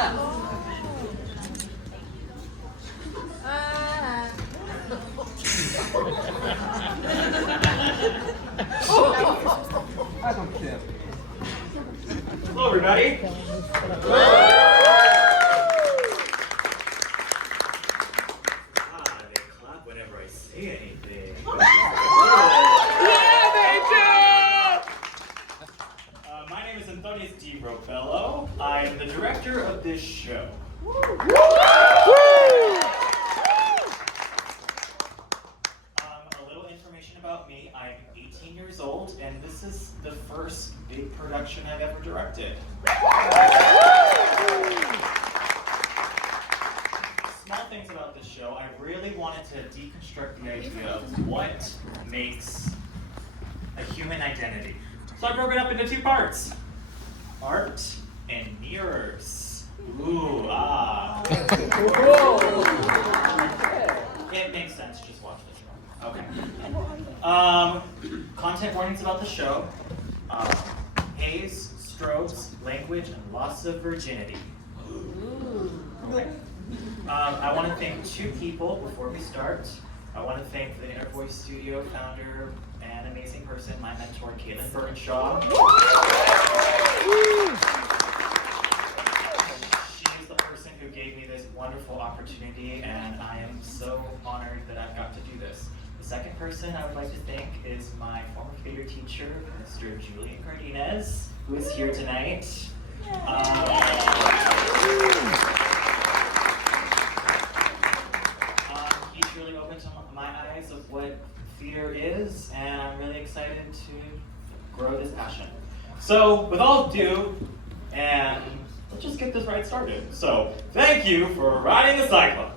Hello, everybody. They clap whenever I say anything. Yeah, they do! My name is Antonius D. Robello. I am the director of this show. A little information about me. I'm 18 years old, and this is the first big production I've ever directed. Small things about this show. I really wanted to deconstruct the idea of what makes a human identity. So I broke it up into two parts. Art and mirrors. Ooh, ah. It makes sense, just watch the show. Okay. Content warnings about the show. Haze, strokes, language, and loss of virginity. Okay. I want to thank two people before we start. I want to thank the Inner Voice Studio founder and amazing person, my mentor, Caitlin Burnshaw. She is the person who gave me this wonderful opportunity, and I am so honored that I've got to do this. The second person I would like to thank is my former theater teacher, Mr. Julian Cardenas, who is here tonight. He's really opened my eyes of what theater is, and I'm really excited to grow this passion. So, with all ado, and let's just get this right started. So, thank you for riding the Cyclone.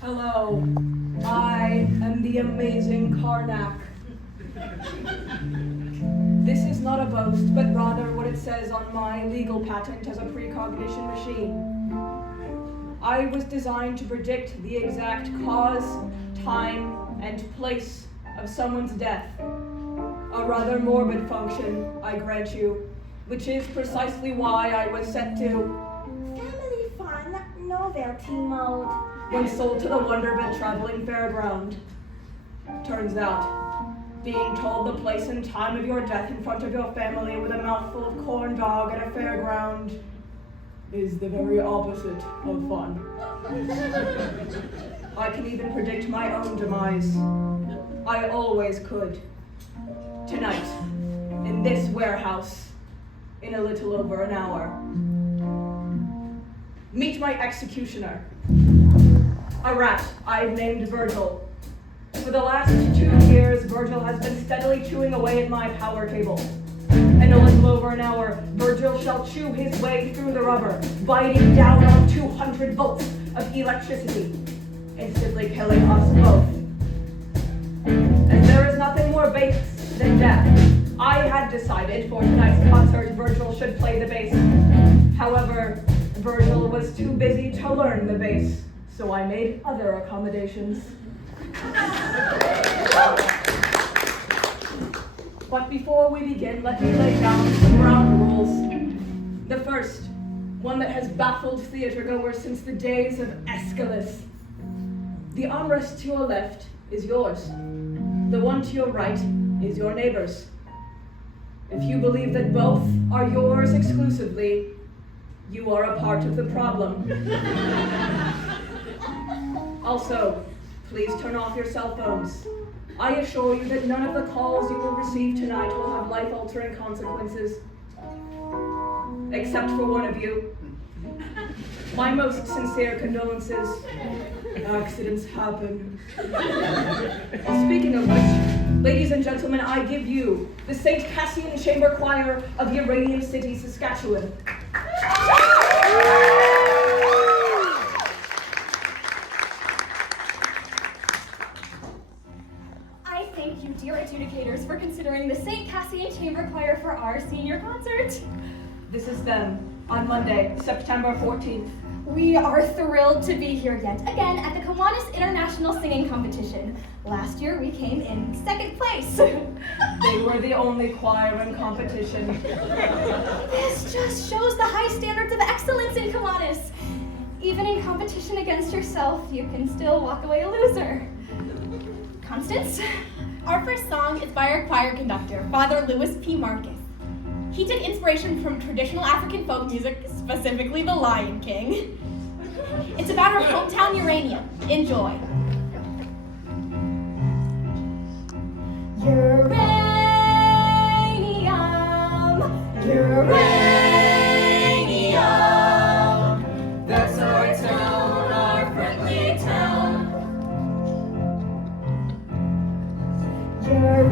Hello, I am the amazing Karnak. This is not a boast, but rather what it says on my legal patent as a precognition machine. I was designed to predict the exact cause, time, and place of someone's death. A rather morbid function, I grant you, which is precisely why I was set to Family fun, novelty mode. when sold to the Wonderville Traveling Fairground. Turns out, being told the place and time of your death in front of your family with a mouthful of corn dog at a fairground is the very opposite of fun. I can even predict my own demise. I always could. Tonight, in this warehouse, in a little over an hour. Meet my executioner. A rat I've named Virgil. For the last 2 years, Virgil has been steadily chewing away at my power cable. In a little over an hour, Virgil shall chew his way through the rubber, biting down on 200 volts of electricity, instantly killing us both. As there is nothing more base than death, I had decided for tonight's concert Virgil should play the bass. However, Virgil was too busy to learn the bass, so I made other accommodations. But before we begin, let me lay down some ground rules. The first, one that has baffled theatergoers since the days of Aeschylus. The armrest to your left is yours. The one to your right is your neighbor's. If you believe that both are yours exclusively, you are a part of the problem. Also, please turn off your cell phones. I assure you that none of the calls you will receive tonight will have life-altering consequences. Except for one of you. My most sincere condolences. Accidents happen. Speaking of which, ladies and gentlemen, I give you the St. Cassian Chamber Choir of Uranium City, Saskatchewan. I thank you, dear adjudicators, for considering the St. Cassian Chamber Choir for our senior concert. This is them on Monday, September 14th. We are thrilled to be here yet again at the Kiwanis International Singing Competition. Last year we came in second place. They were the only choir in competition. This just shows the high standards of excellence in Kiwanis. Even in competition against yourself, you can still walk away a loser. Constance? Our first song is by our choir conductor, Father Louis P. Marcus. He took inspiration from traditional African folk music, specifically The Lion King. It's about our hometown uranium. Enjoy. Uranium, uranium, that's our town, our friendly town. Uranium,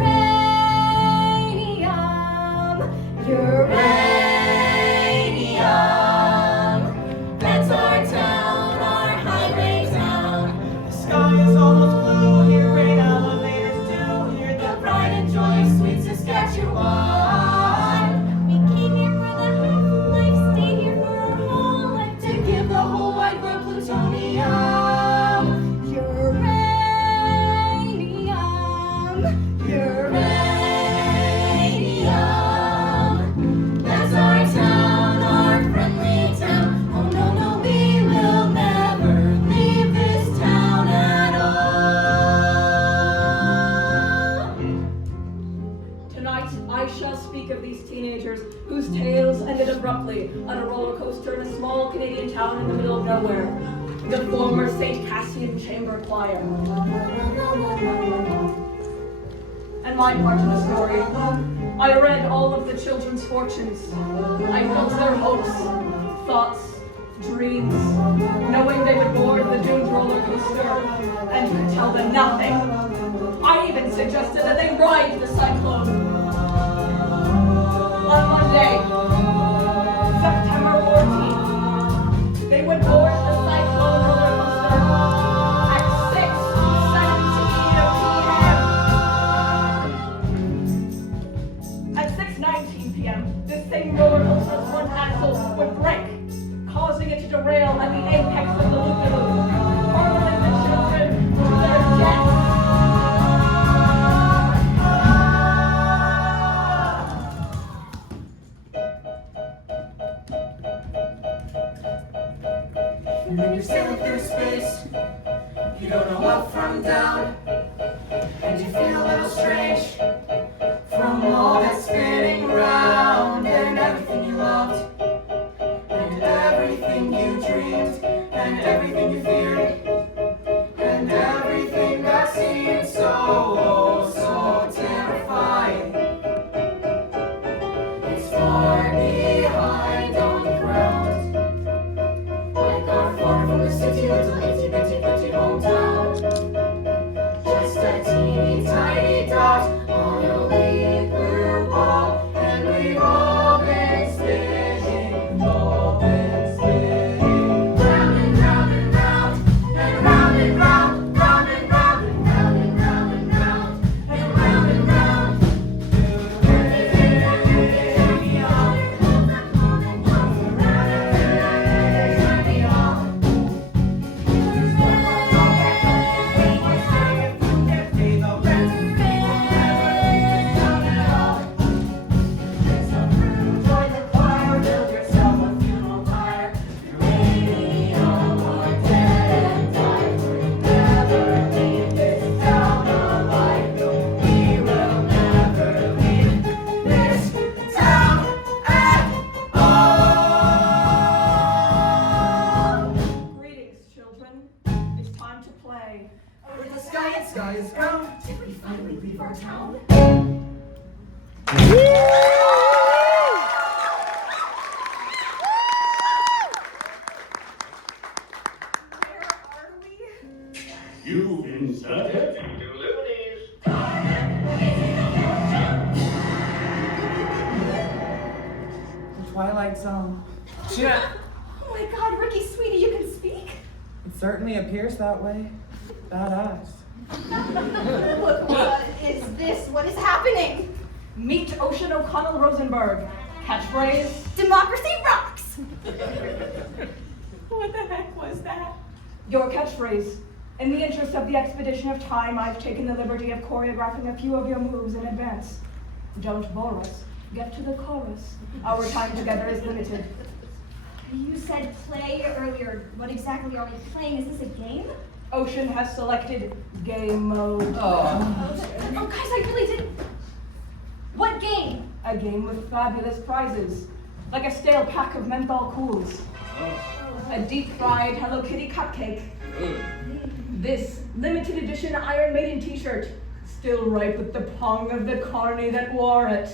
that's our town, our highway town. The sky is almost blue, here rain elevators do, here the pride and joy of sweet Saskatchewan. We came here for the half-life, stayed here for our whole life, To give the whole wide world plutonium. uranium, uranium, that's our town, our friendly town. Oh no, no, we will never leave this town at all. Tonight, I shall speak of these teenagers whose tales ended abruptly on a roller coaster in a small Canadian town in the middle of nowhere. The former St. Cassian Chamber Choir. And my part in the story. I read all of the children's fortunes. I felt their hopes, thoughts, dreams, knowing they would board the doomed roller coaster and could tell them nothing. I even suggested that they ride the Cyclone. On Monday, September 14th, they would board the Cyclone roller coaster at 6:17 p.m. At 6:19 p.m., this same roller coaster's one axle would break, causing it to derail at the apex of the loop-de-loop, hurling the children to their death. for our town? Where are we? You've inserted into Loonies. The Twilight Zone. Oh my god, Ricky, sweetie, you can speak? It certainly appears that way. Bad eyes. Look, what is this? What is happening? Meet Ocean O'Connell Rosenberg. Catchphrase. Democracy rocks! What the heck was that? Your catchphrase. In the interest of the expedition of time, I've taken the liberty of choreographing a few of your moves in advance. Don't bore us. Get to the chorus. Our time together is limited. You said play earlier. What exactly are we playing? Is this a game? Ocean has selected game mode. Oh, guys, I really didn't. What game? A game with fabulous prizes. Like a stale pack of menthol cools. A deep-fried Hello Kitty cupcake. This limited edition Iron Maiden t-shirt. Still ripe with the pong of the carny that wore it.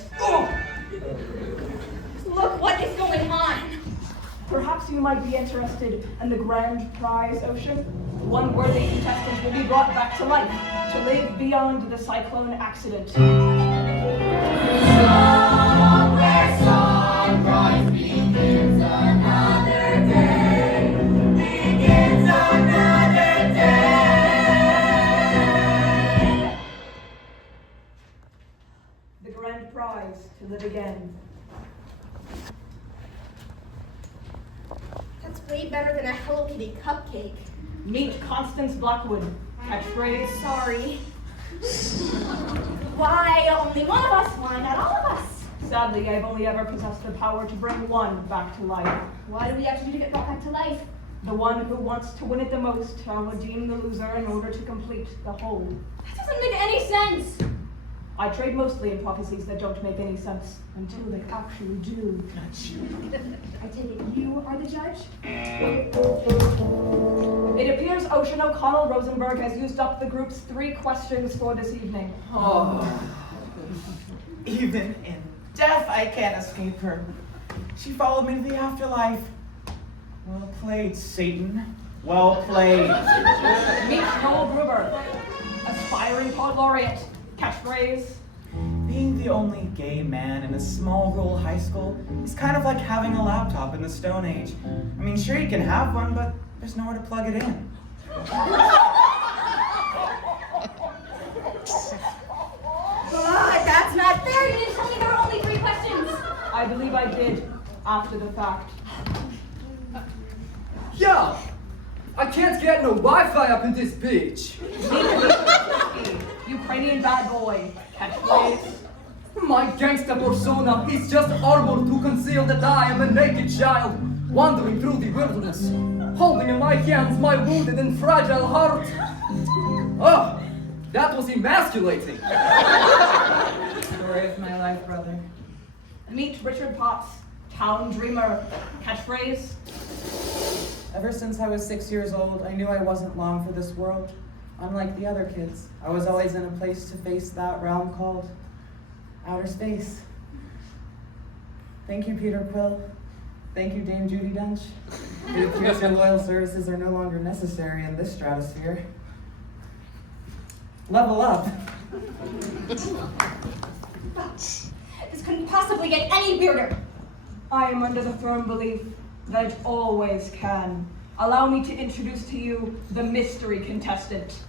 Look, what is going on? Perhaps you might be interested in the grand prize, Ocean. One worthy contestant will be brought back to life to live beyond the Cyclone accident. Somewhere sunrise begins another day. Begins another day. The grand prize to live again. That's way better than a Hello Kitty cupcake. Meet Constance Blackwood. Catchphrase. Sorry. Why only one of us? Why not all of us? Sadly, I've only ever possessed the power to bring one back to life. Why do we actually need to get brought back to life? The one who wants to win it the most shall redeem the loser in order to complete the whole. That doesn't make any sense. I trade mostly in prophecies that don't make any sense until they actually do. I take it you are the judge? It appears Ocean O'Connell Rosenberg has used up the group's 3 questions for this evening. Oh. Even in death, I can't escape her. She followed me to the afterlife. Well played, Satan. Well played. Meet Noel Gruber, aspiring poet laureate. Catchphrase. Being the only gay man in a small rural high school is kind of like having a laptop in the Stone Age. I mean, sure you can have one, but there's nowhere to plug it in. But that's not fair. You didn't tell me there were only 3 questions. I believe I did after the fact. Yeah! I can't get no Wi-Fi up in this bitch! Ukrainian bad boy. Catchphrase. My gangsta persona is just armor to conceal that I am a naked child, wandering through the wilderness, holding in my hands my wounded and fragile heart. Oh, that was emasculating. Story of my life, brother. Meet Richard Potts, town dreamer. Catchphrase. Ever since I was 6 years old, I knew I wasn't long for this world. Unlike the other kids, I was always in a place to face that realm called outer space. Thank you, Peter Quill. Thank you, Dame Judi Dench. It appears your loyal services are no longer necessary in this stratosphere. Level up. This couldn't possibly get any weirder. I am under the firm belief that it always can. Allow me to introduce to you the mystery contestant.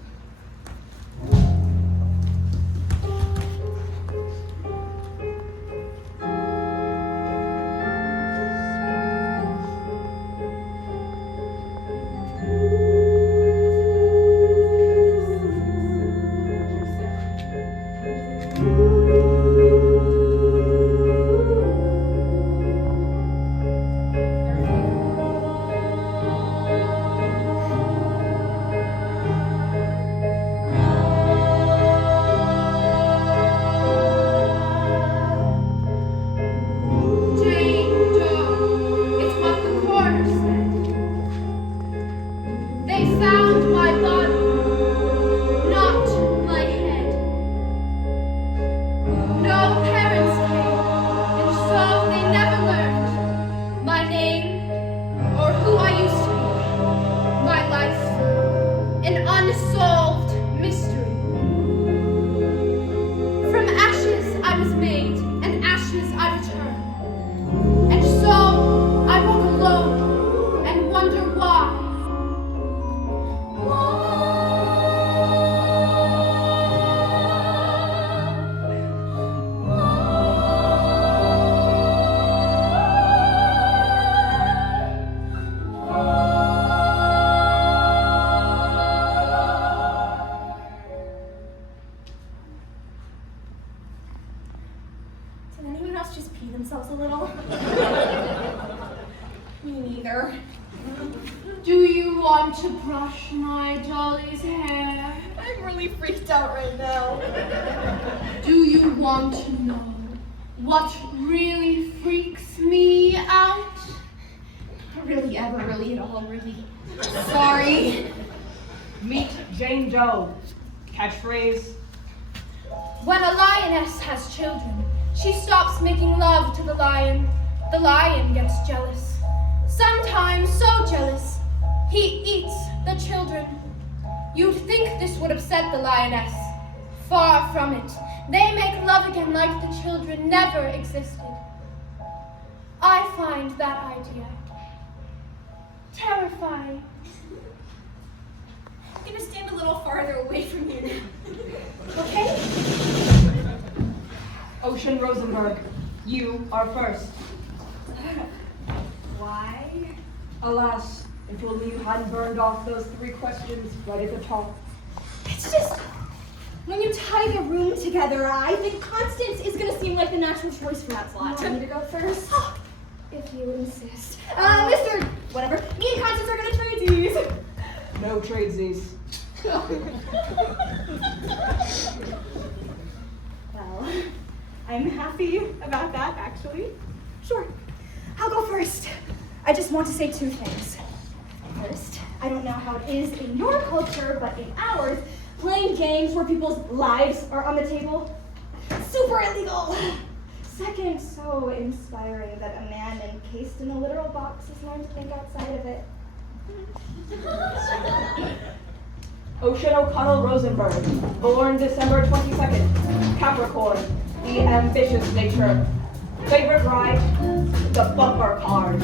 perhaps just pee themselves a little? Me neither. Do you want to brush my dolly's hair? I'm really freaked out right now. Do you want to know what really freaks me out? Really, ever, really, at all, really. Sorry. Meet Jane Doe. Catchphrase. When a lioness has children, she stops making love to the lion. The lion gets jealous. Sometimes so jealous, he eats the children. You'd think this would upset the lioness. Far from it. They make love again like the children never existed. I find that idea terrifying. I'm gonna stand a little farther away from you now. Okay? Ocean Rosenberg, you are first. Why? Alas, if only you hadn't burned off those 3 questions right at the top. It's just, when you tie the room together, I think Constance is gonna seem like the natural choice for that slot. Want me to go first? If you insist. Mr. Whatever. Me and Constance are gonna trade these. No tradesies. Well, I'm happy about that, actually. Sure. I'll go first. I just want to say 2 things. First, I don't know how it is in your culture, but in ours, playing games where people's lives are on the table, super illegal. Second, so inspiring that a man encased in a literal box has learned to think outside of it. Ocean O'Connell Rosenberg, born December 22nd, Capricorn, the ambitious nature. Favorite ride? The bumper cars.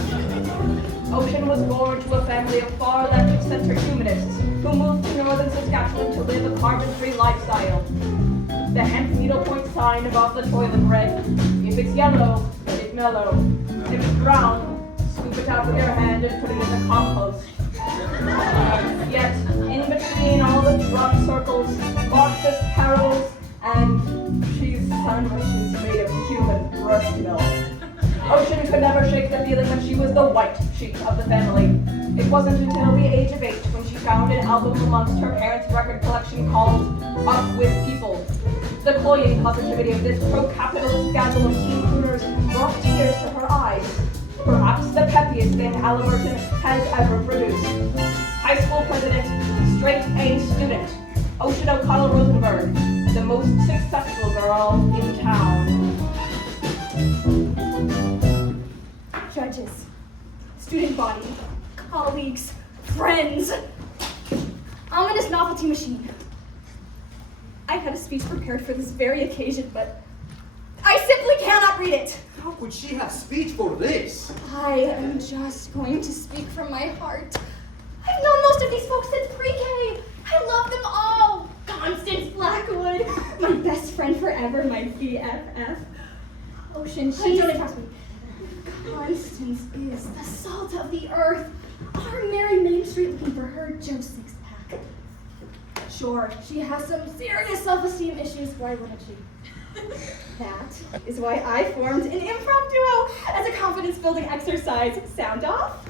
Ocean was born to a family of far left-of-center humanists who moved to northern Saskatchewan to live a carbon-free lifestyle. The hemp needlepoint sign above the toilet read, if it's yellow, it's mellow. If it's brown, scoop it out with your hand and put it in the compost. Yet, in between all the drug circles, Marxist carols, and cheese sandwiches made of human breast milk, Ocean could never shake the feeling that she was the white sheep of the family. It wasn't until the age of 8 when she found an album amongst her parents' record collection called Up With People. The cloying positivity of this pro-capitalist gaggle of teen crooners brought tears to her eyes. Perhaps the peppiest thing Halliburton has ever produced. High school president, straight-A student, Ocean O'Connell Rosenberg, the most successful girl in town. Judges, student body, colleagues, friends. Ominous novelty machine. I had a speech prepared for this very occasion, but I simply cannot read it. How could she have speech for this? I am just going to speak from my heart. I've known most of these folks since pre-K. I love them all. Constance Blackwood, my best friend forever, my BFF. Ocean, she's... Don't trust me. Constance is the salt of the earth. Our Mary Main Street looking for her Joe six-pack. Sure, she has some serious self-esteem issues. Why wouldn't she? That is why I formed an improv duo as a confidence-building exercise. Sound off?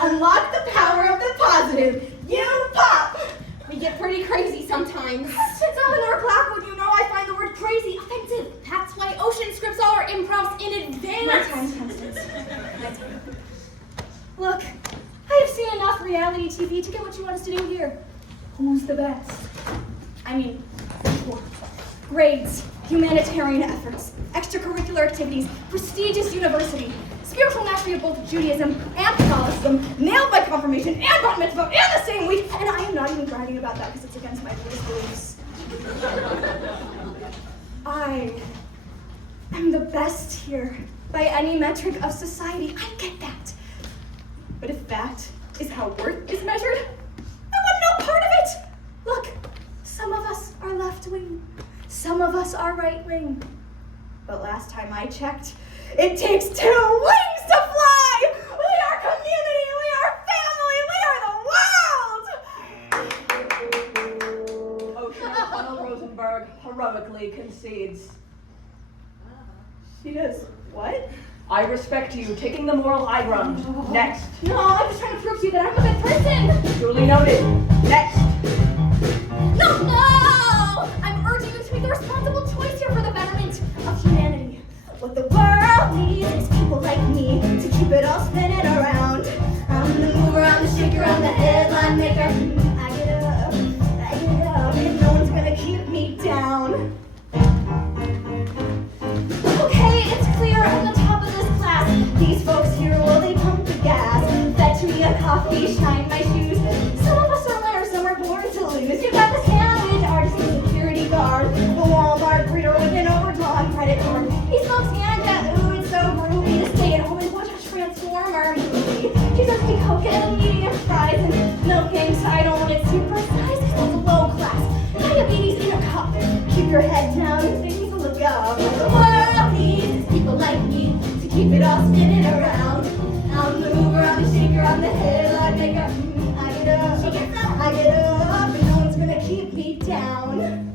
Unlock the power of the positive. You pop! We get pretty crazy sometimes. Since Eleanor Blackwood, you know I find the word crazy offensive. That's why Ocean scripts all our improvs in advance. My time, Constance. My time. Look, I have seen enough reality TV to get what you want us to do here. Who's the best? I mean, grades, humanitarian efforts, extracurricular activities, prestigious university, spiritual mastery of both Judaism and Catholicism, nailed by confirmation and bat mitzvah in the same week, and I am not even bragging about that because it's against my religious beliefs. I am the best here by any metric of society. I get that. But if that is how worth is measured, I want no part of it. Look, some of us are left-wing, some of us are right-wing. But last time I checked, it takes 2 wings to fly! We are community, we are family, we are the world! Ocean O'Connell Rosenberg heroically concedes. She does what? I respect you, taking the moral high ground. Next. No, I'm just trying to prove to you that I'm a good person. Duly noted. Next. No! I'm urging you to make the responsible choice here for the betterment of humanity. What the world needs is people like me to keep it all spinning around. I'm the mover, I'm the shaker, I'm the headline maker. I get up, and no one's gonna keep me down. Okay, it's clear I'm the top of this class. These folks here, well, they pump the gas. Fetch me a coffee, shine my shoes. Some of us are winners, some are born to lose. You got the sandwich artist and security guard, the Walmart greeter with an overdrawn credit card. He smokes ganja, ooh, it's so groovy to stay at home and watch a Transformer movie. He serves me Coke and medium fries and milk and I don't want it supersized because that's low class. Diabetes in a cup. Keep your head down and things will look up. What the world needs is people like me to keep it all spinning around. I'm the mover, I'm the shaker, I'm the headline maker. I get up, and no one's gonna keep me down.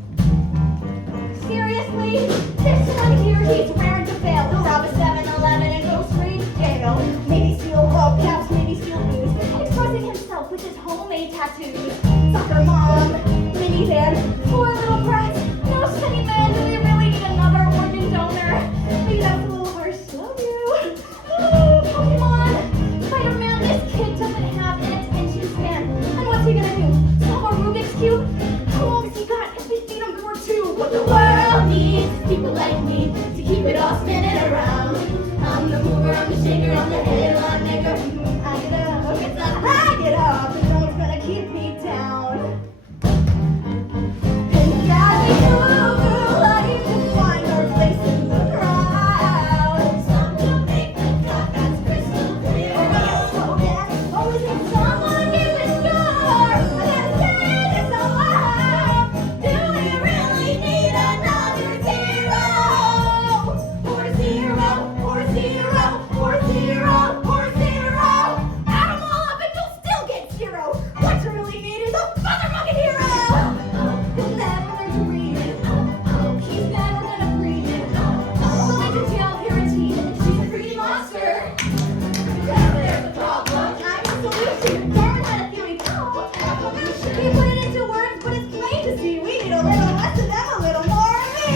Seriously? This one here, he's raring to fail. He'll rob a 7-Eleven and go straight to jail. Maybe steal hubcaps, maybe steal booze. Expressing himself with his homemade tattoos. Soccer mom, minivan, 4 little brats. No skinny man, do we really need another organ donor? Maybe that's a little harsh. Love you. Oh, Pokemon. Spider-Man, this kid doesn't have an attention span. And what's he gonna do? Solve a Rubik's Cube? How long has he got if we feed him for 2? What the world needs is people like me to keep it all spinning around. I'm the mover, I'm the shaker, I'm the headline maker. I get up, and no one's gonna keep me down. And as we move through life to find our place in the crowd, some to make the cut that's crystal clear. Oh yeah, always need someone keeping score. I gotta say this out loud. Do we really need another zero? Or zero, or zero, or zero, or zero. Add 'em all up and you'll still get 0. What you really need is a motherfucking hero. He'll never learn to read it. He's never gonna breathe it. So they can tell guaranteed that she's a greedy monster. There's the problem. I'm the solution. Darwin had a theory called evolution. He put it into words, but it's plain to see. We need a little less of them, a little more of me.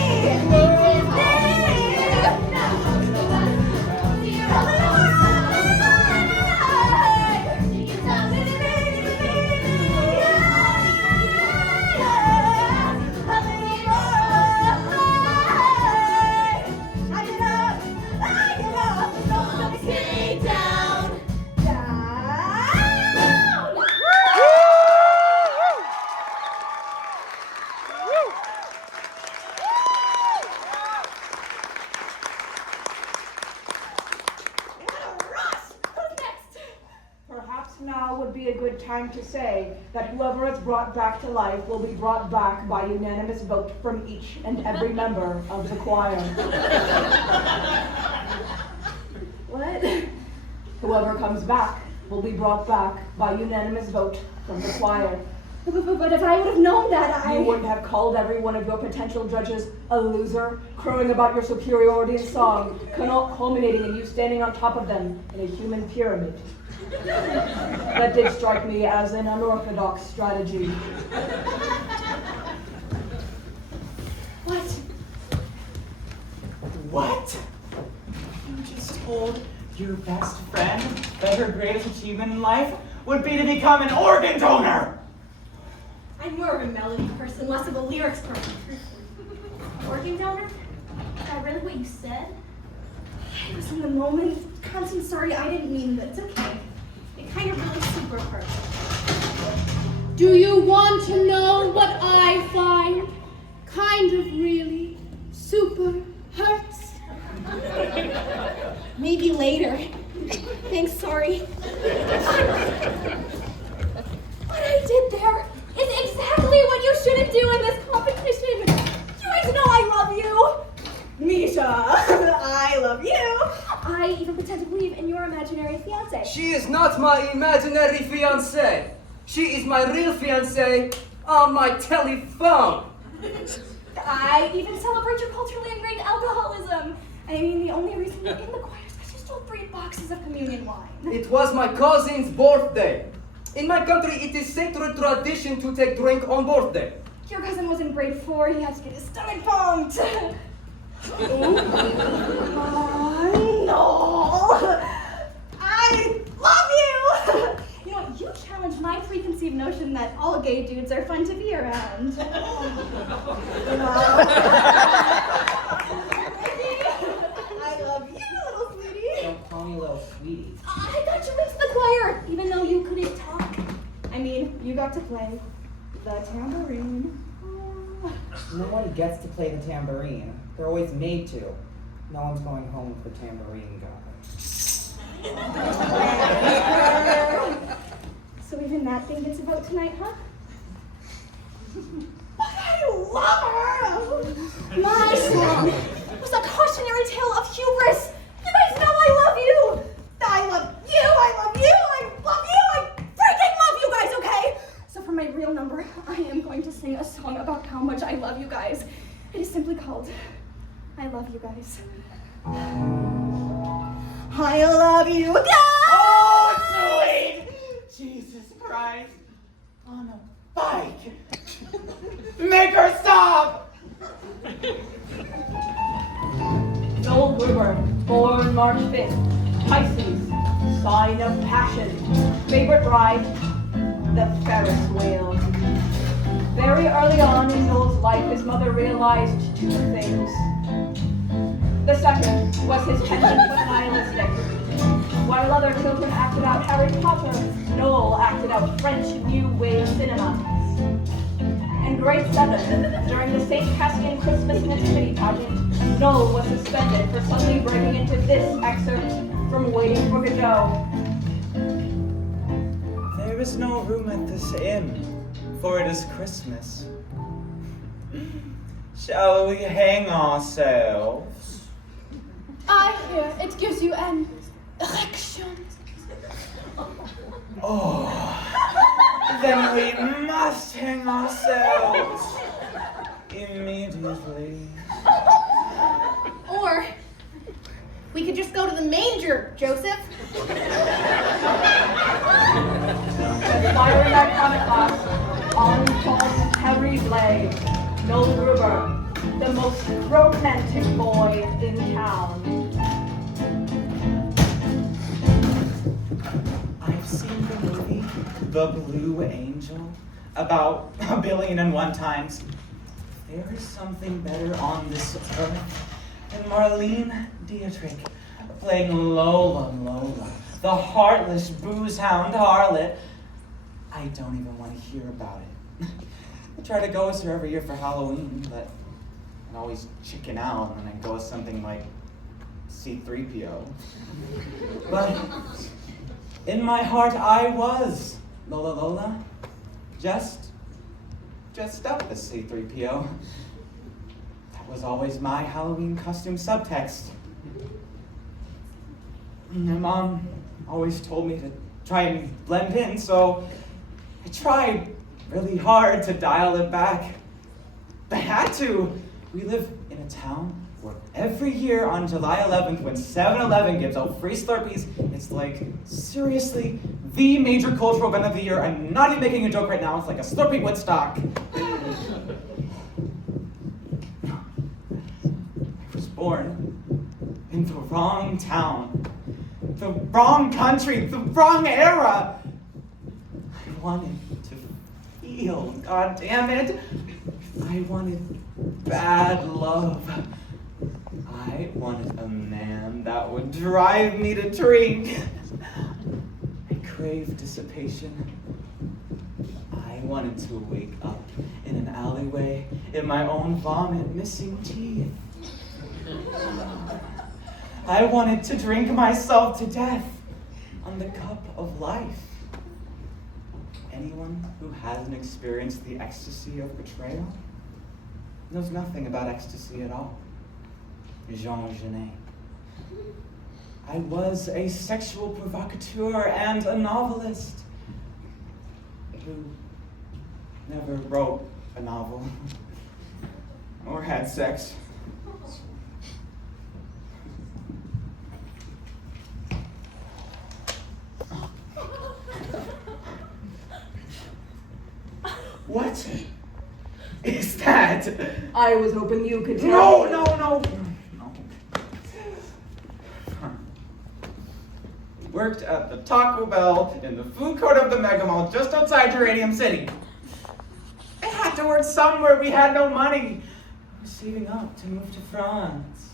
Perhaps now would be a good time to say that whoever is brought back to life will be brought back by unanimous vote from each and every member of the choir. What? Whoever comes back will be brought back by unanimous vote from the choir. But if I would have known that, You wouldn't have called every one of your potential judges a loser, crowing about your superiority in song, culminating in you standing on top of them in a human pyramid. That did strike me as an unorthodox strategy. What? What? You just told your best friend that her greatest achievement in life would be to become an organ donor! I'm more of a melody person, less of a lyrics person. Organ donor? Is that really what you said? I was in the moment. I'm sorry, I didn't mean that. It's okay. It kind of really super hurts. Do you want to know what I find kind of really super hurts? Maybe later. Thanks, sorry. What I did there is exactly what you shouldn't do in this competition. You guys know I love you. Misha, I love you. I even pretend to believe in your imaginary fiance. She is not my imaginary fiancée. She is my real fiancée on my telephone. I even celebrate your culturally ingrained alcoholism. I mean, the only reason you're in the choir is because you stole 3 boxes of communion wine. It was my cousin's birthday. In my country, it is sacred tradition to take drink on birthday. Your cousin was in grade 4. He had to get his stomach pumped. No! I love you! You know, you challenged my preconceived notion that all gay dudes are fun to be around. I love you, little sweetie. Don't call me little sweetie. I got you into the choir, even though you couldn't talk. I mean, you got to play the tambourine. No one gets to play the tambourine. They're always made to. No one's going home with the tambourine guy. So even that thing gets a vote tonight, huh? But I love her! My song was a cautionary tale of hubris. You guys know I love you! I love you! I love you! I love you! I freaking love you guys, okay? So for my real number, I am going to sing a song about how much I love you guys. It is simply called I Love You Guys. I love you guys! Oh, sweet! Jesus Christ. On a bike. Make her stop! Noel Gruber, born March 5th, Pisces, sign of passion, favorite ride, the Ferris wheel. Very early on in Noel's life, his mother realized 2 things. The second was his penchant was nihilistic. While other children acted out Harry Potter, Noel acted out French New Wave cinema. In grade 7, during the St. Cassian Christmas Nativity pageant, Noel was suspended for suddenly breaking into this excerpt from Waiting for Godot. There is no room at this inn, for it is Christmas. Shall we hang ourselves? I hear it gives you an erection. Oh, then we must hang ourselves immediately. Or we could just go to the manger, Joseph. Aspiring iconoclast, on falls Harry Blake, Noel Gruber, the most romantic boy in town. I've seen the movie The Blue Angel about 1,000,001 times. There is something better on this earth than Marlene Dietrich playing Lola, the heartless booze-hound harlot. I don't even want to hear about it. I try to go with her every year for Halloween, but I always chicken out and I go with something like C-3PO. But in my heart, I was Lola, just up as C-3PO. That was always my Halloween costume subtext. My mom always told me to try and blend in, so I tried really hard to dial it back. I had to. We live in a town where every year on July 11th, when 7-Eleven gives out free Slurpees, it's like, seriously, the major cultural event of the year. I'm not even making a joke right now. It's like a Slurpee Woodstock. I was born in the wrong town, the wrong country, the wrong era. I wanted to feel, God damn it. I wanted bad love. I wanted a man that would drive me to drink. I craved dissipation. I wanted to wake up in an alleyway in my own vomit, missing teeth. I wanted to drink myself to death on the cup of life. Anyone who hasn't experienced the ecstasy of betrayal knows nothing about ecstasy at all. Jean Genet. I was a sexual provocateur and a novelist who never wrote a novel or had sex. What is that? I was hoping you could tell No, me. no. Worked at the Taco Bell in the food court of the Mega Mall just outside Uranium City. I had to work somewhere. We had no money. I was saving up to move to France.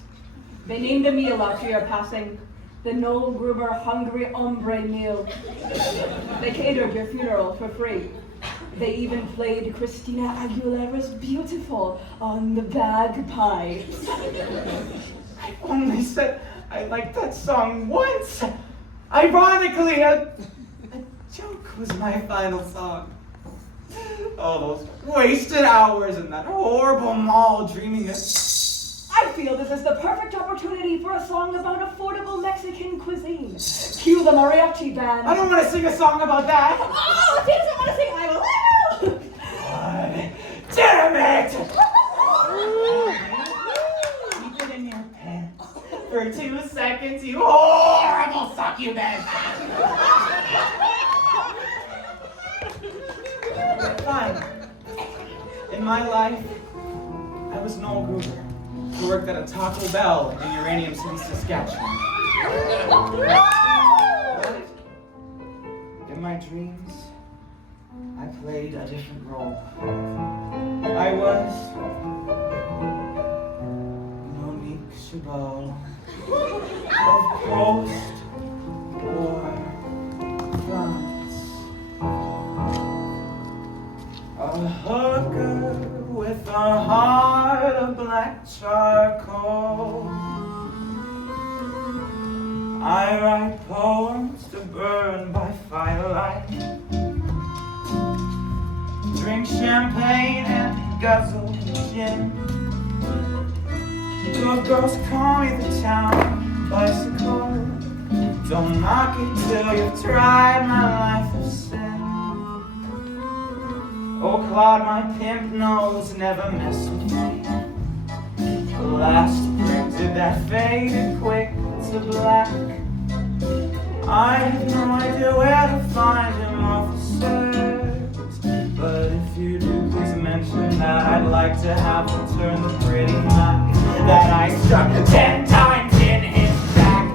They named a meal after your passing. The Noel Gruber Hungry Hombre meal. They catered your funeral for free. They even played Christina Aguilera's Beautiful on the bagpipes. I only said I liked that song once. Ironically, a joke was my final song. All those wasted hours in that horrible mall dreaming of... I feel this is the perfect opportunity for a song about affordable Mexican cuisine. Cue the mariachi band. I don't want to sing a song about that. Oh, if he doesn't want to sing, I will. God damn it! Keep it in your pants for 2 seconds, you horrible succubus! Fine. In my life, I was Noel Gruber, who worked at a Taco Bell in Uranium City, Saskatchewan. But in my dreams, I played a different role. I was Monique Chabot of post-war France. A hooker with a heart of black charcoal. I write poems to burn by firelight. Drink champagne and guzzle gin. Good girls call me the town bicycle. Don't knock it till you've tried my life of sin. Oh, Claude, my pimp nose never mess with me. The last printed that faded quick to black. I have no idea where to find him, officers. But if you do, please mention that I'd like to have him turn the pretty knock that I struck 10 times in his back.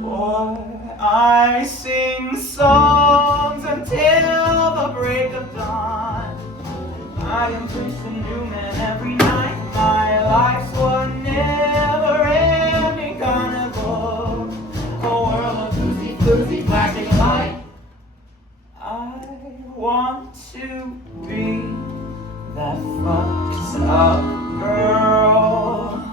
For I sing songs until the break of dawn. I am Princeton Newman every night. My life's one never-ending carnival. A world of floozy, floozy, flashing light. I want to be that fucked up girl.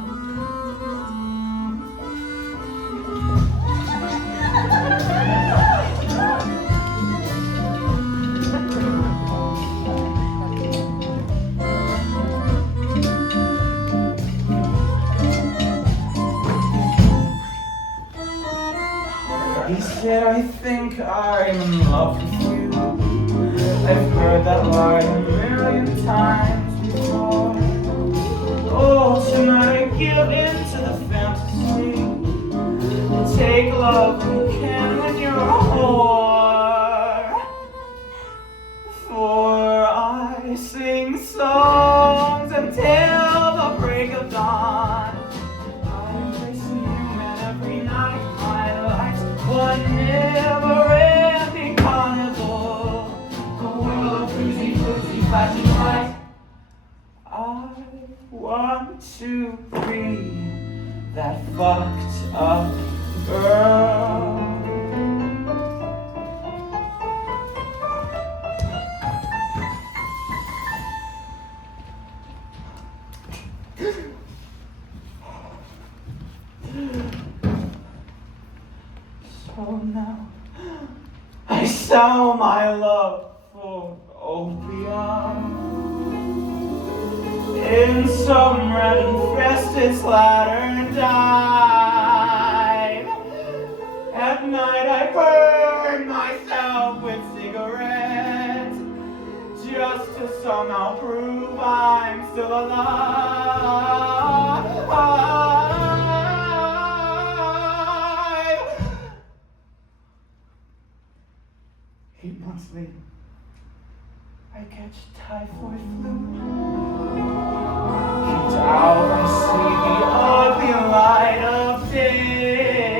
He said, I think I'm in love with you. I've heard that line a million times before. Oh, tonight I give in to the fantasy. Take love when you can when you're a whore. For I sing songs until the break of dawn. I'm Jason Newman every night. My life's one never-ending carnival. A world of floozy, floozy, flashing lights. I want to be that fucked up girl. So now I sell my love for opium in some red infested slattern dive. At night I burn myself with cigarettes just to somehow prove I'm still alive. don't sleep. I catch typhoid flu. Kicked out, I see the ugly light of day.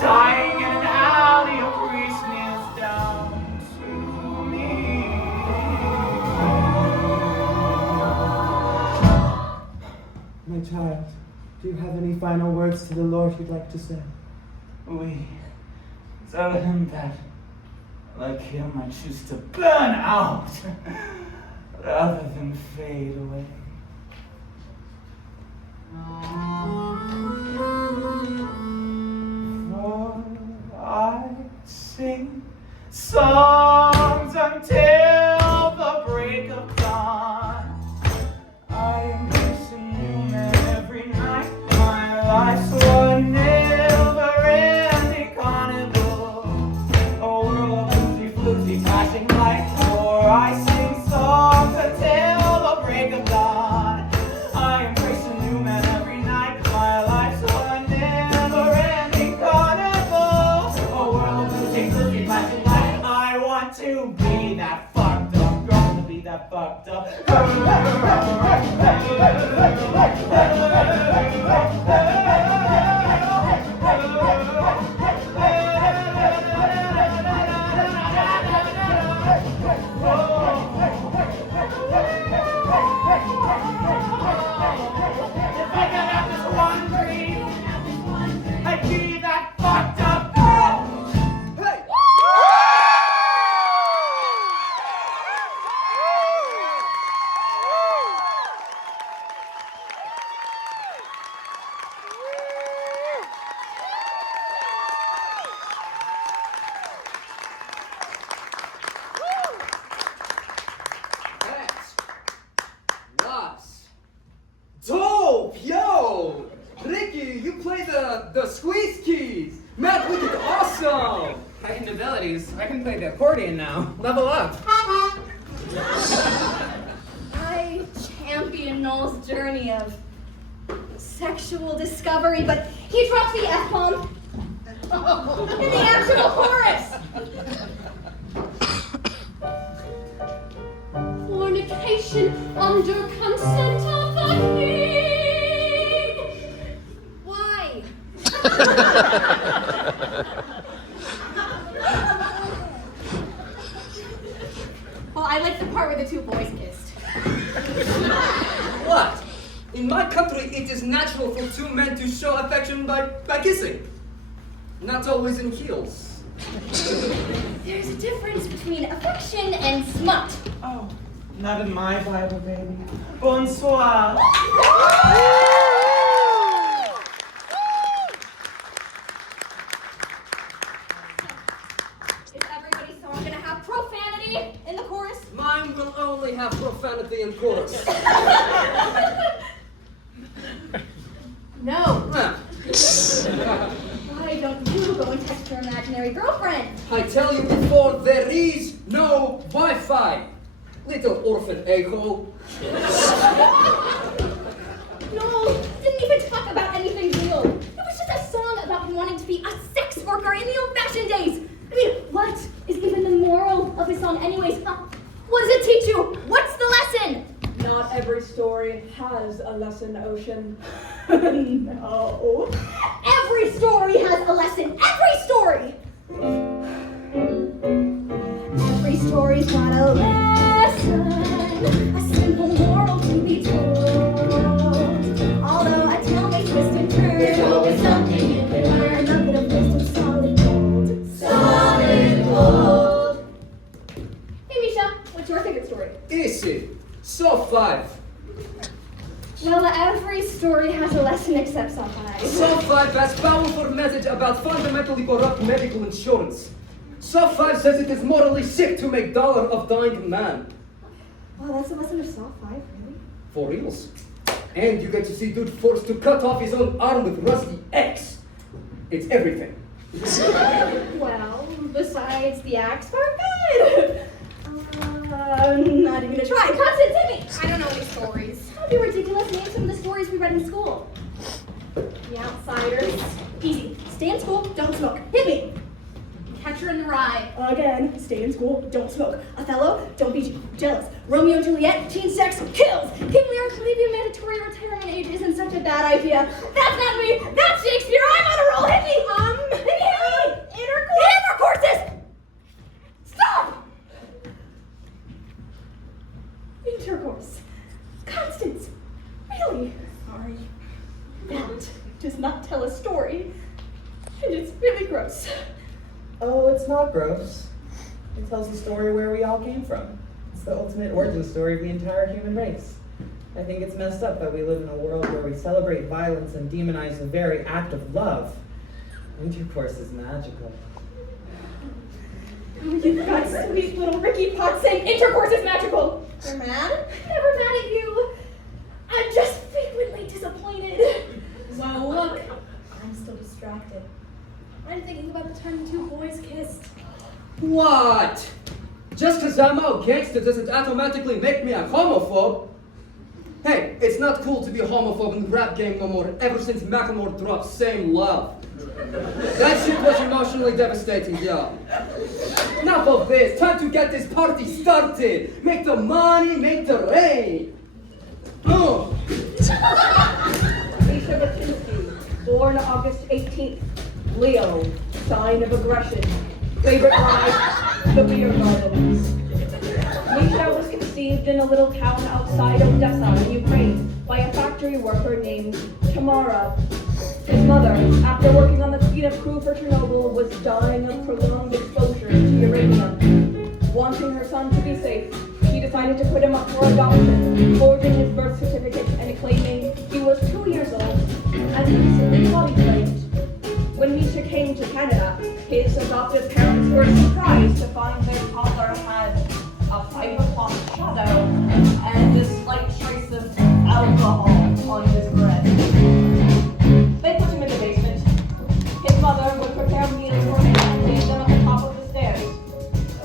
Dying in an alley, a priest kneels down to me. My child, do you have any final words to the Lord you'd like to say? We tell him that, like him, I choose to burn out rather than fade away. For I sing songs until the break of dawn. I embrace a new man every night. My life's one never-ending carnival. A world of floozy, floozy, flashing lights. For I sing songs until the break of dawn. I embrace a new man every night. My life's one never-ending carnival. A world of floozy, floozy, flashing lights. I want to be that fucked up girl, to be that fucked up. If I could have this one dream, I'd be that fucked up girl. Hey! That was dope, yo! Ricky, you play the squeeze keys. Matt, wicked awesome. Heightened abilities. I can play the accordion now. Level up. I champion Noel's journey of sexual discovery, but he drops the F-bomb in the actual chorus. Fornication under consent of the king. Why? Well, I like the part where the two boys kissed. What? In my country, it is natural for two men to show affection by kissing. Not always in heels. There's a difference between affection and smut. Oh, not in my Bible, baby. Bonsoir. Is everybody's song gonna have profanity in the chorus? Mine will only have profanity in chorus. No. Ah. Why don't you go and text your imaginary girlfriend? I tell you before, there is no Wi-Fi. Little orphan a-hole. No, didn't even talk about anything real. It was just a song about wanting to be a sex worker in the old-fashioned days. I mean, what is even the moral of the song anyways? What does it teach you? What's the lesson? Not every story has a lesson, Ocean. No. Every story has a lesson. Every story! Every story's got a lesson. A simple moral to be told. Although a tale may twist and turn, there's always something you can learn. A bit of wisdom, solid gold. Solid gold. Hey Misha, what's your favorite story? Easy. So 5. Well, every story has a lesson except Sapphire. So 5 has powerful message about fundamentally corrupt medical insurance. So 5 says it is morally sick to make dollar of dying man. Oh, that's the lesson of Saw 5, really? For reals. And you get to see dude forced to cut off his own arm with rusty X. It's everything. Well, besides the axe part, good. I'm not even gonna try. Constance, hit me! I don't know any stories. Don't be ridiculous. Name some of the stories we read in school. The Outsiders. Easy. Stay in school, don't smoke. Hit me! Catch Catcher in the Rye. Again, stay in school, don't smoke. Othello, don't be jealous. Romeo and Juliet, teen sex kills. King Lear, maybe a mandatory retirement age isn't such a bad idea. That's not me, that's Shakespeare, I'm on a roll, hit me! Intercourses! Stop! Intercourse. Constance, really? Sorry. That does not tell a story. And it's really gross. Oh, it's not gross. It tells the story where we all came from. It's the ultimate origin story of the entire human race. I think it's messed up that we live in a world where we celebrate violence and demonize the very act of love. Intercourse is magical. You've got sweet little Ricky Potts saying intercourse is magical. You're mad? Never mad at you. I'm just frequently disappointed. Well, look, I'm still distracted. I'm thinking about the time the two boys kissed. What? Just because I'm a gangster doesn't automatically make me a homophobe. Hey, it's not cool to be a homophobe in the rap game no more, ever since Macklemore dropped Same Love. That shit was emotionally devastating, yo. Enough of this, time to get this party started. Make the money, make the rain. Misha Batinsky, born August 18th. Leo, sign of aggression. Favorite ride, the beer garden. Misha was conceived in a little town outside Odessa in Ukraine by a factory worker named Tamara. His mother, after working on the cleanup crew for Chernobyl, was dying of prolonged exposure to uranium. Wanting her son to be safe, she decided to put him up for adoption, forging his birth certificate and claiming he was 2 years old and recently potty trained. When Misha came to Canada, his adoptive parents were surprised to find their toddler had a 5 o'clock shadow and a slight trace of alcohol on his breath. They put him in the basement. His mother would prepare meals for him and leave them at the top of the stairs.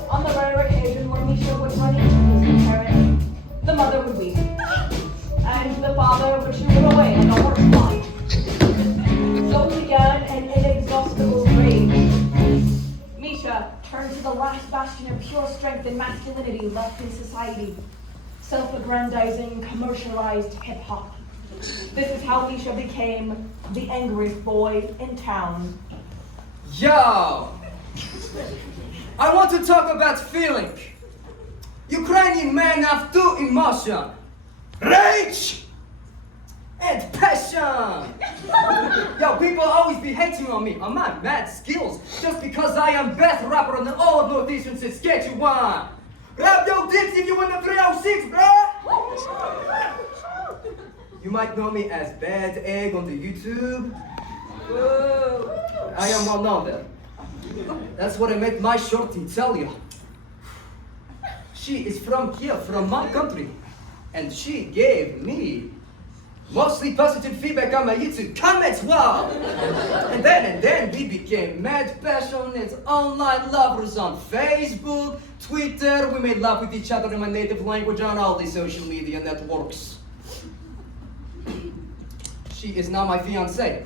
On the rare occasion where Misha would run into his parents, the mother would weep, and the father would shoot him away like a horse fly. So began an inexhaustible rage. Misha turned to the last bastion of pure strength and masculinity left in society. Self-aggrandizing, commercialized hip-hop. This is how Misha became the angriest boy in town. Yo! I want to talk about feeling. Ukrainian men have two emotions. Rage! And passion! Yo, people always be hating on me, on my mad skills, just because I am best rapper in all of Northeastern Saskatchewan. Grab your dicks if you win the 306, bruh! You might know me as Bad Egg on the YouTube. I am well known there. That's what I met my shorty tell you. She is from here, from my country, and she gave me mostly positive feedback on my YouTube comments, wow! And then we became mad passionate online lovers on Facebook, Twitter. We made love with each other in my native language on all the social media networks. She is now my fiancée.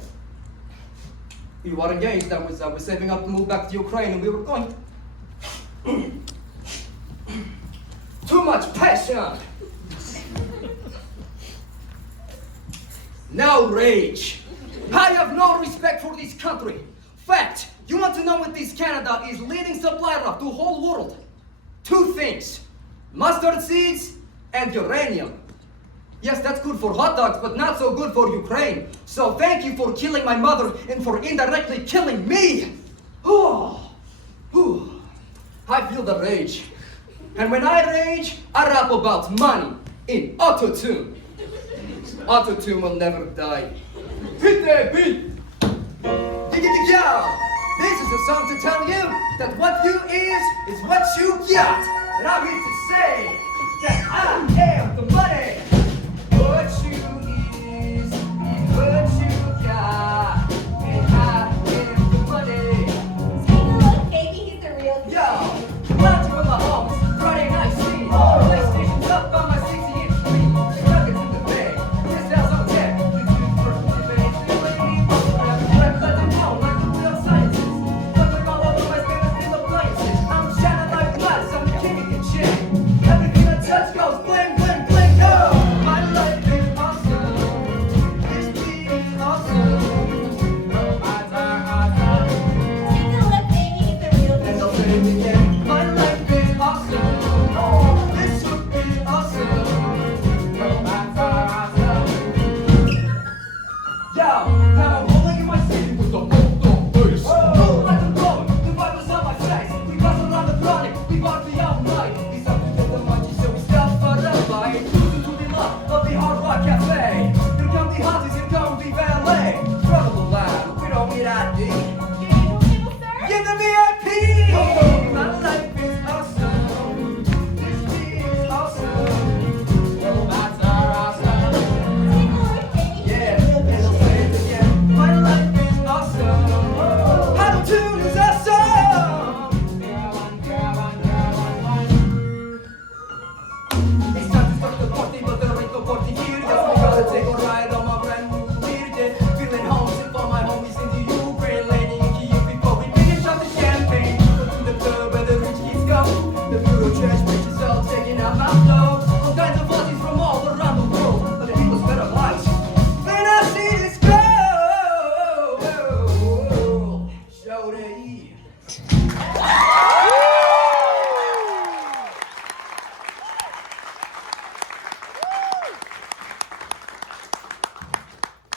We were engaged. I was saving up to move back to Ukraine, and we were going. Too much passion. Now rage. I have no respect for this country. Fact, you want to know what this Canada is leading supplier of to the whole world? 2 things. Mustard seeds and uranium. Yes, that's good for hot dogs, but not so good for Ukraine. So thank you for killing my mother and for indirectly killing me. I feel the rage. And when I rage, I rap about money in auto-tune. Auto-tune will never die. Hit that beat! Digga-digga! This is a song to tell you that what you is what you got. And I'm here to say that I am the money. What you is what you got. And I am the money. Take a look, baby, he's the real deal. Yo, lunch with my homies, Friday night scene. PlayStation's up on my 60-inch screen. Nuggets in the bag, this house on deck. YouTube first motivate, feel like any book. I have a track that I know, like the real scientist. Fucking all over my stand, still a party all night. It's up to the mighty, so we stop for a bite. Listen to the love of the Hard Rock Cafe. Here come the hotties, here come the valet. Front of the line, we don't need ID. Get the VIP! Oh, my life is awesome. This is awesome. Robots are awesome. Yeah, and I'll say it again. My life is awesome. How to tune is awesome. It's time to start the party, but there ain't no party here. Yes, we gotta take a ride on my brand new Learjet. Feeling homesick for my homies in the Ukraine, landing in Kyiv before we take a shot of champagne. Go to the club where the rich kids go. The Euro trash bitches all taking out my flow. All kinds of parties from all around the world, but the people's better lives. When I see this girl, show the E.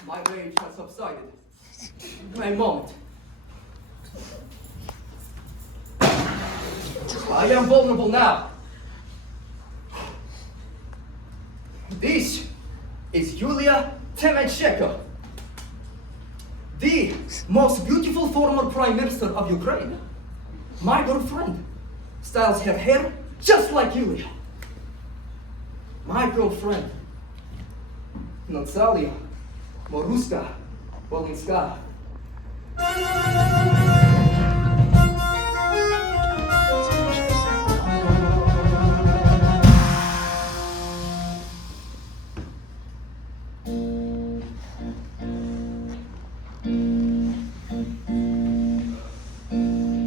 My rage has subsided. A moment. I am vulnerable now. This is Yulia Tymoshenko, the most beautiful former prime minister of Ukraine. My girlfriend styles her hair just like Yulia. My girlfriend, Natalia Moruska Wolinska.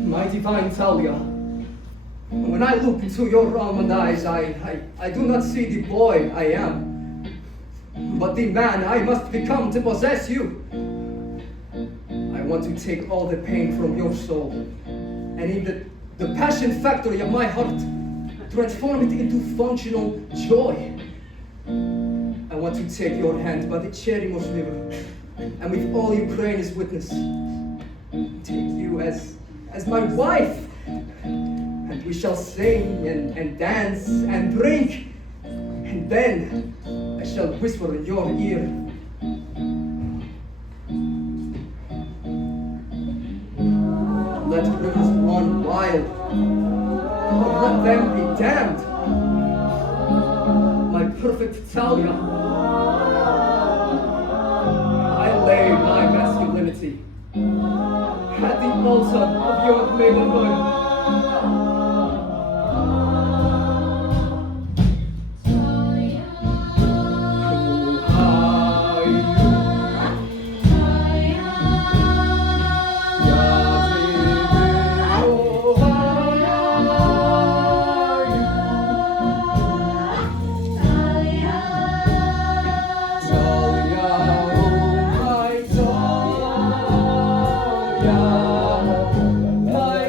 My divine Talia, when I look into your almond eyes, I do not see the boy I am, but the man I must become to possess you. I want to take all the pain from your soul, and in the passion factory of my heart, transform it into functional joy. I want to take your hand by the Cherimosh River, and with all Ukraine is witness, take you as my wife, and we shall sing and dance and drink, and then I shall whisper in your ear, let rivers run wild, or let them be damned. My perfect Talia, I lay my masculinity at the altar of your maidenhood. My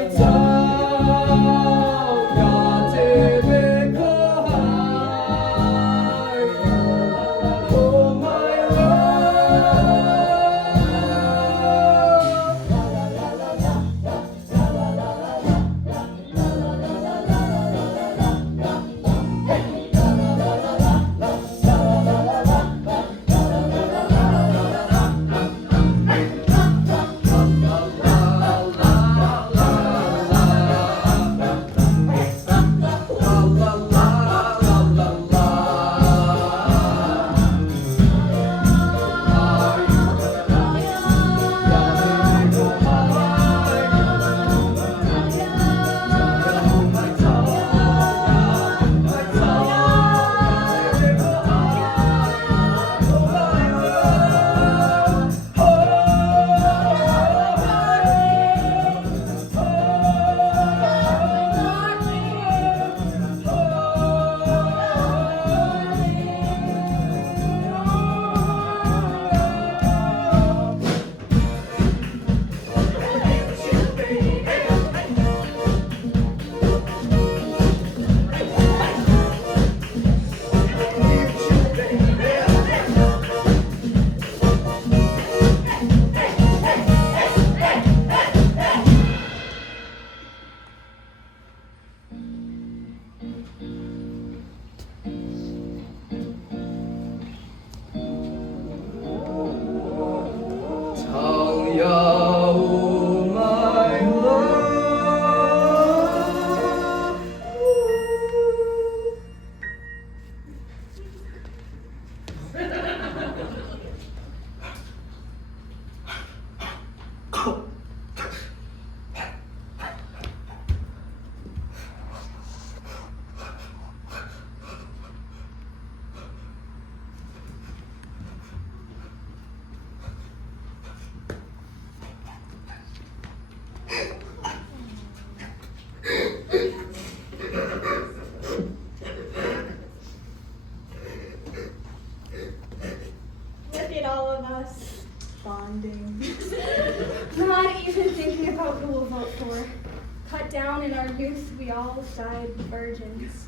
down in our youth, we all died virgins.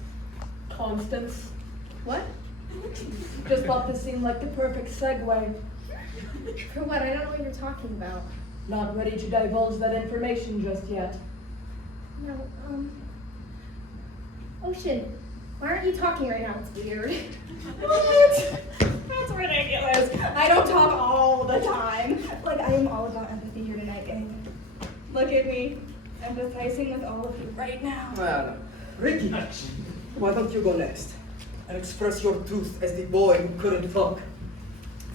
Constance. What? Just thought this seemed like the perfect segue. For what? I don't know what you're talking about. Not ready to divulge that information just yet. No, Ocean, why aren't you talking right now? It's weird. What? That's ridiculous. I don't talk all the time. Like, I am all about empathy here tonight, gang. Look at me, empathizing with all of you right now. Well, Ricky, why don't you go next and express your truth as the boy who couldn't talk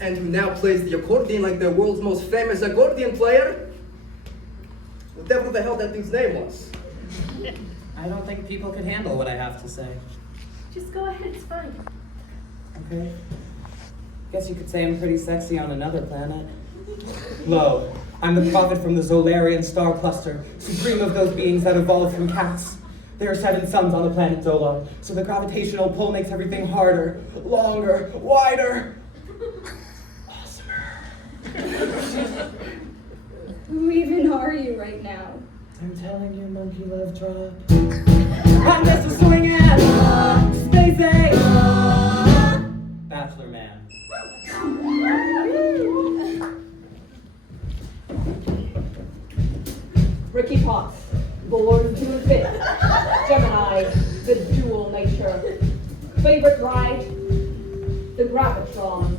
and who now plays the accordion like the world's most famous accordion player? Whatever the hell that dude's name was. I don't think people can handle what I have to say. Just go ahead, it's fine. Okay. Guess you could say I'm pretty sexy on another planet. Lo, I'm the prophet from the Zolarian star cluster, supreme of those beings that evolved from cats. There are 7 suns on the planet Zolar, so the gravitational pull makes everything harder, longer, wider. Awesomer. Who even are you right now? I'm telling you, monkey love drop. I'm just a swinging space age bachelor man. Ricky Potts, born June 5th, Gemini, the dual nature. Favorite ride? The Gravitron.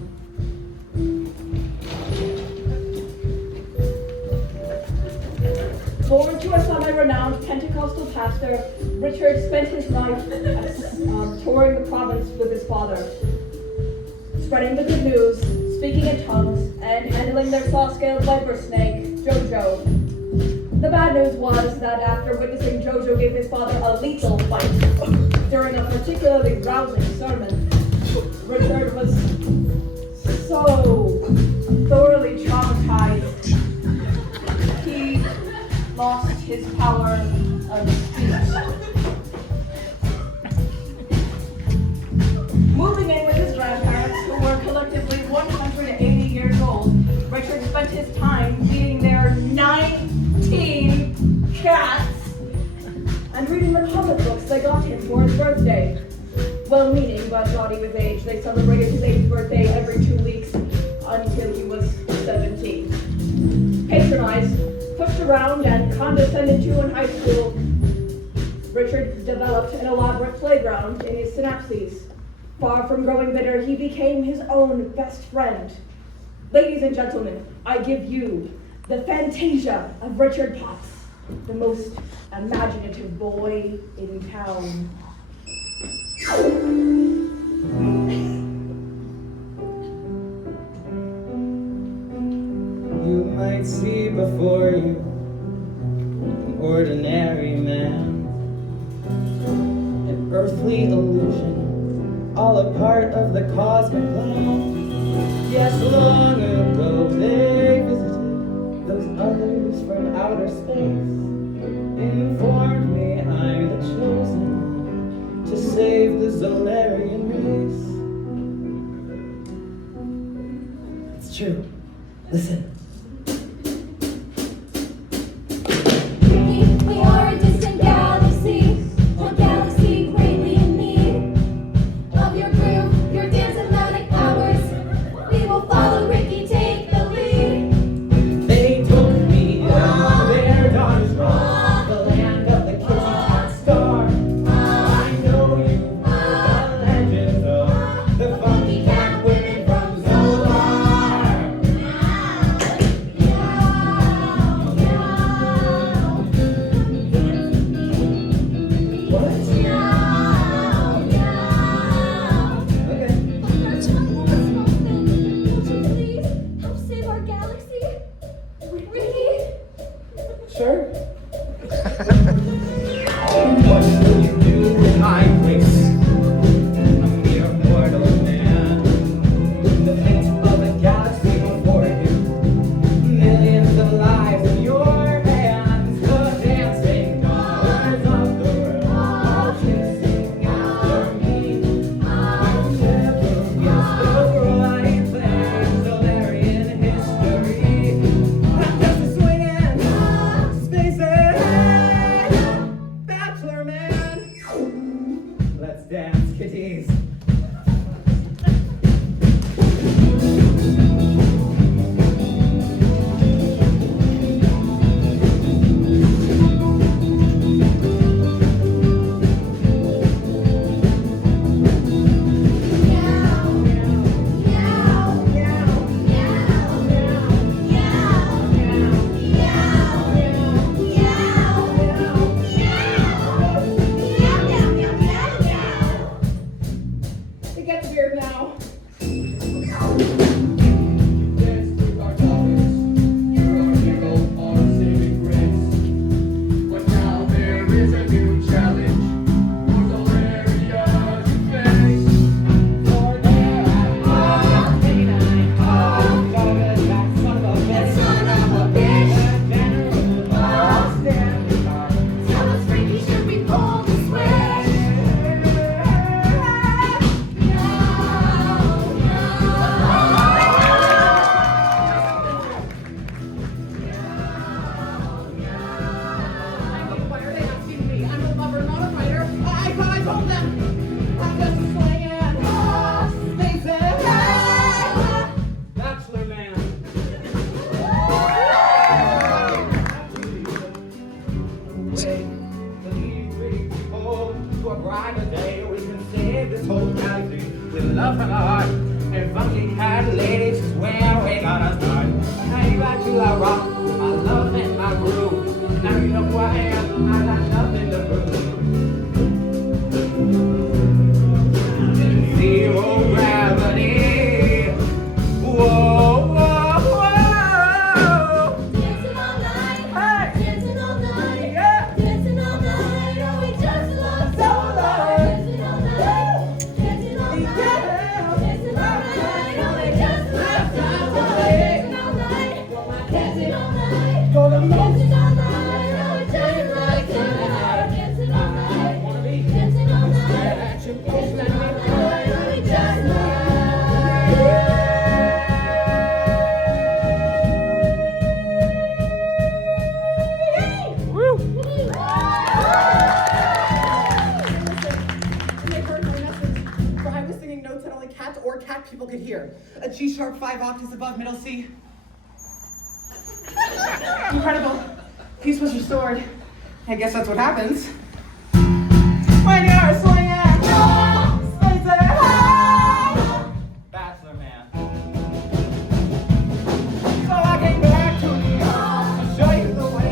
Born to a semi-renowned Pentecostal pastor, Richard spent his life touring the province with his father, spreading the good news, speaking in tongues, and handling their saw-scaled viper snake, Jojo. The bad news was that after witnessing Jojo give his father a lethal fight during a particularly rousing sermon, Richard was so thoroughly traumatized, he lost his power of speech. Moving in with his grandparents, who were collectively 180 years old, Richard spent his time feeding their 19 cats and reading the comic books they got him for his birthday. Well-meaning but naughty with age, they celebrated his 8th birthday every 2 weeks until he was 17. Patronized, pushed around, and condescended to in high school, Richard developed an elaborate playground in his synapses. Far from growing bitter, he became his own best friend. Ladies and gentlemen, I give you the Fantasia of Richard Potts, the most imaginative boy in town. You might see before you an ordinary man, an earthly illusion, all a part of the cosmic plan. Yes, long ago they visited those others from outer space, informed me I'm the chosen to save the Zolarian race. It's true. Listen. We are a distant galaxy, a galaxy greatly in need of your groove, your dance and magic powers. We will follow Ricky, take the lead. They took me down their daughter's rock, the land of the kitty cat star. I know you know the legends of the funky cat women from Zolar. What? Okay. Please help save our galaxy? Ricky? Sure. What will you do in my place? A mere mortal man. The fate of a galaxy before you. Millions of lives in your hands. The dancing daughters of the world. All to a brighter day. We can save this whole galaxy with love from our heart. And funky cat ladies is where we gotta start. Now you got to la rock with my love and my groove. Now you know who I am, I got nothing to prove. Zero gravity. Whoa, whoa, whoa. Dancing all night, Hey. dancing all night, Yeah. dancing all night, oh we just love so much. Dancing all night, dancing all night, dancing all night, oh we just love so much. Dancing all night, dancing all night, Go to dancing all night, oh we just love so much. Dancing all night, dancing all night, dancing all night, oh we just love. They heard my message, for I was singing notes that only cats or cat people could hear. A G sharp 5 octaves above middle C. Incredible. Peace was restored. I guess that's what happens when you're swinging. Bachelor man. So I came back to New York to show you the way.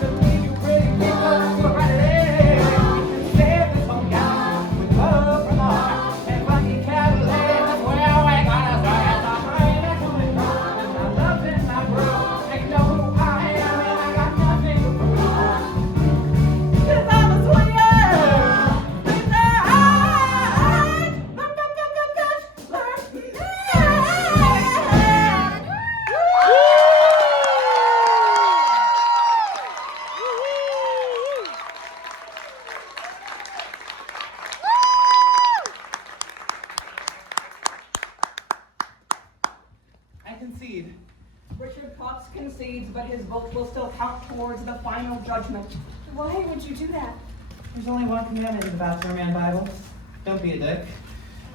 To leave you pretty people who are ready. Save this whole galaxy with love from our heart. And funky Cadillac, that's where we gotta start. I'm back to New York, and my love and my groove. And you know who I am, and I got nothing to prove. 'Cause I'm a swinger. I concede. Richard Cox concedes, but his vote will still count towards the final judgment. Why would you do that? There's only one commandment in the Bachelor Man Bible. Don't be a dick.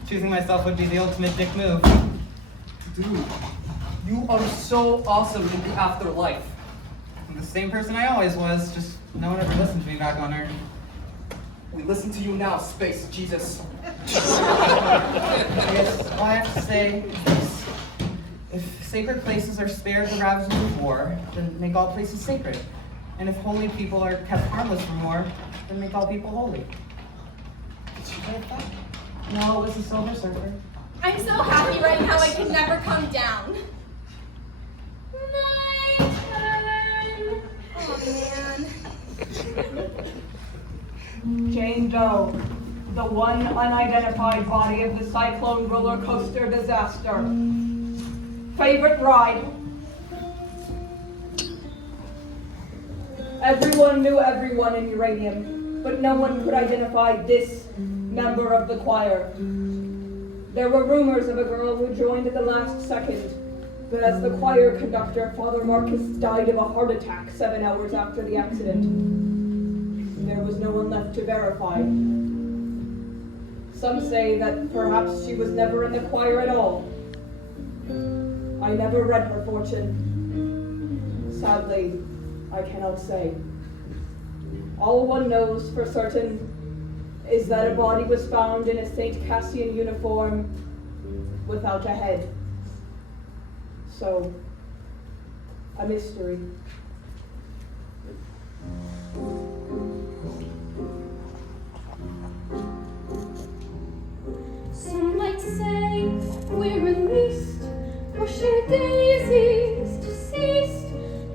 Choosing myself would be the ultimate dick move. Dude, you are so awesome in the afterlife. I'm the same person I always was, just no one ever listened to me back on Earth. We listen to you now, Space Jesus. I guess all I have to say is this. If sacred places are spared the ravages of war, then make all places sacred. And if holy people are kept harmless from war, then make all people holy. Did you get that? No, it was a Silver Surfer. I'm so happy right now I can never come down. My turn. Oh man. Jane Doe, the one unidentified body of the Cyclone roller coaster disaster. Favorite ride? Everyone knew everyone in Uranium, but no one could identify this member of the choir. There were rumors of a girl who joined at the last second, but as the choir conductor, Father Marcus died of a heart attack 7 hours after the accident. There was no one left to verify. Some say that perhaps she was never in the choir at all. I never read her fortune. Sadly, I cannot say. All one knows for certain is that a body was found in a St. Cassian uniform without a head. So, a mystery. Some might say we're released, pushing daisies deceased,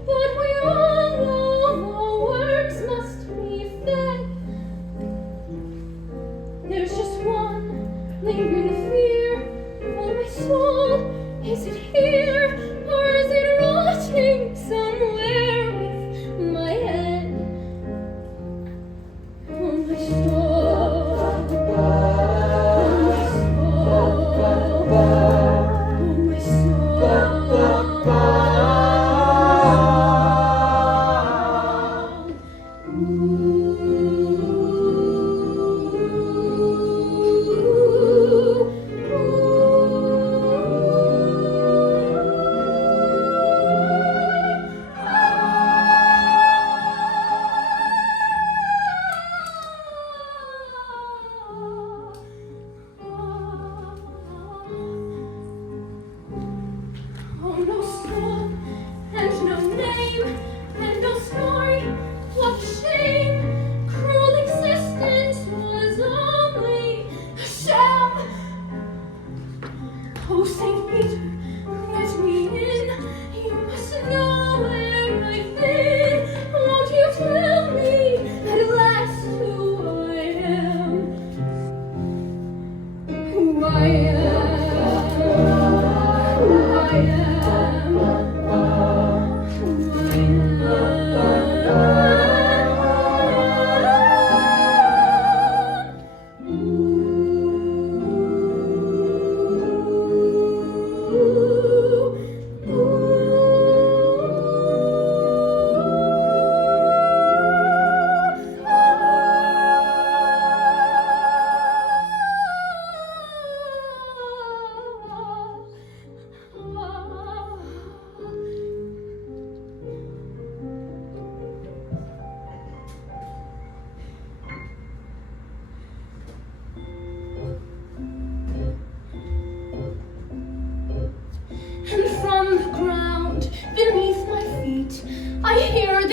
but we all know the works must be fed. There's just one lingering fear on my soul. Is it here, or is it rotting somewhere with my head?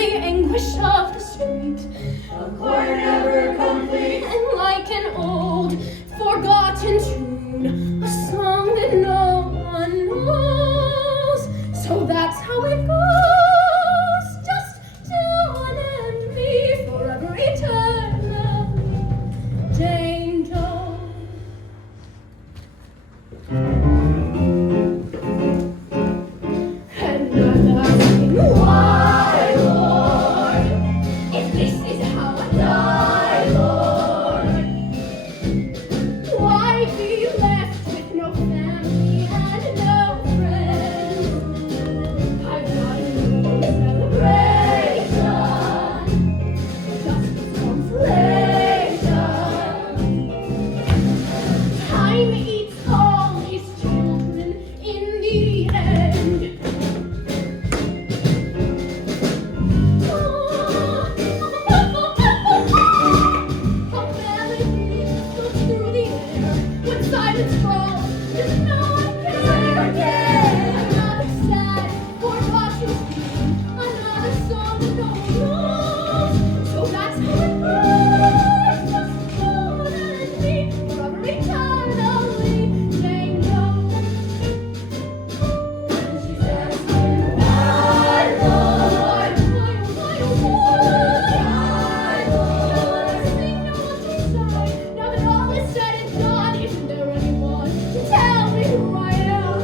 the anguish of the street. A choir never complete. And like an old forgotten tune, a song that no one knows. So that's how it goes, just John and me, forever eternally. Jane Doe. And I'm asking why, Lord, if this is how I die, Lord. Why be left with no family and no friends? I've got no celebration, just consolation. Time eats all his children in the end. A melody floats through the air when silence falls. Does no one care? Another sad, forgotten tune, another song that no one knows. So that's how it goes, just John and me, forever eternally. Jane Doe. And she's asking why, Lord, why, now that all is said and done, isn't there anyone to tell me who I am?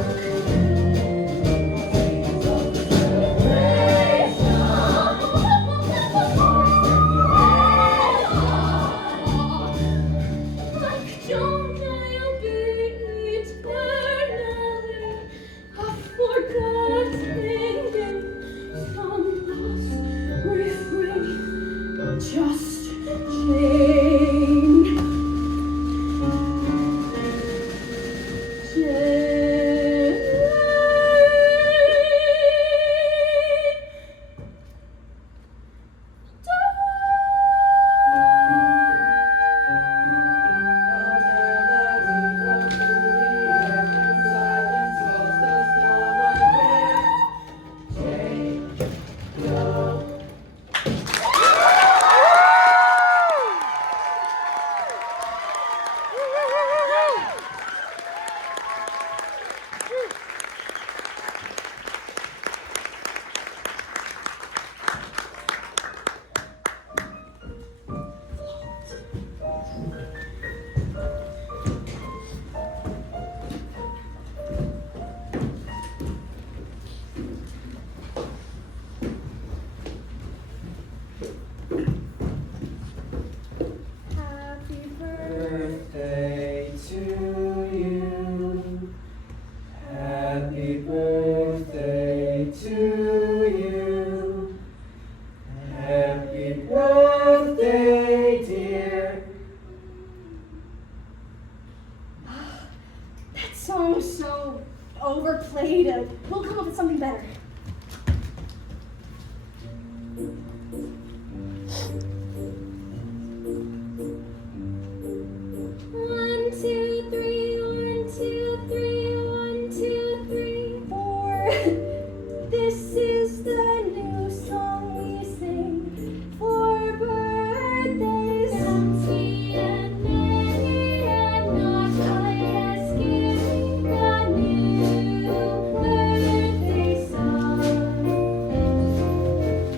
Like John, I'll be eternally a forgotten game, some lost refrain, just Jane. Happy Birthday to you. Happy birthday to you. Happy birthday, dear. That song's so overplayed. We'll come up with something better. One, two, three, 1, 2, 3, 1, 2, 3, 4. This is the new song we sing for birthdays. Bouncy and merry and not quite as scary. The new birthday song.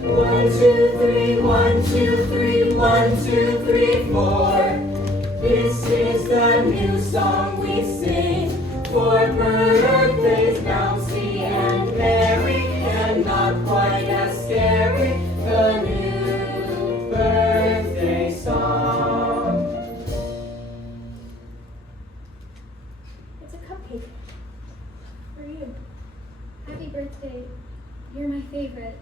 1, 2, 3, 1, 2, 3, 1, 2, 3, 4. This is the new song we sing for birthdays, bouncy and merry, and not quite as scary. The new birthday song. It's a cupcake. For you. Happy birthday. You're my favorite.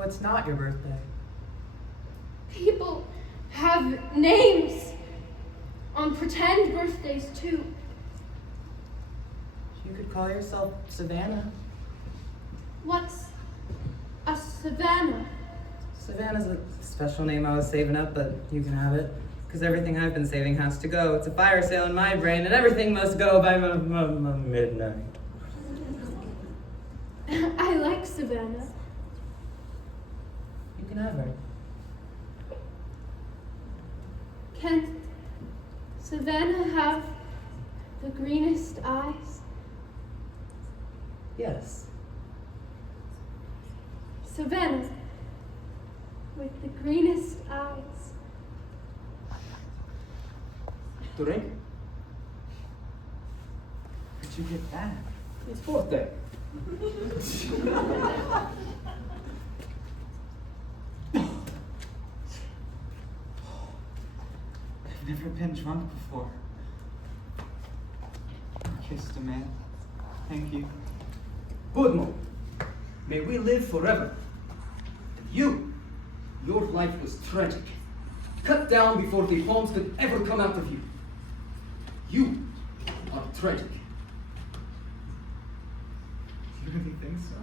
know it's not your birthday. People have names on pretend birthdays too. You could call yourself Savannah. What's a Savannah? Savannah's a special name I was saving up, but you can have it. Because everything I've been saving has to go. It's a fire sale in my brain, and everything must go by midnight. I like Savannah. You can have her. Can Savannah have the greenest eyes? Yes. Savannah with the greenest eyes. Drink? Where'd you get that? It's birthday. I've never been drunk before. Kissed a man. Thank you. Good mom. May we live forever. And your life was tragic. Cut down before the bombs could ever come out of you. You are tragic. You really think so?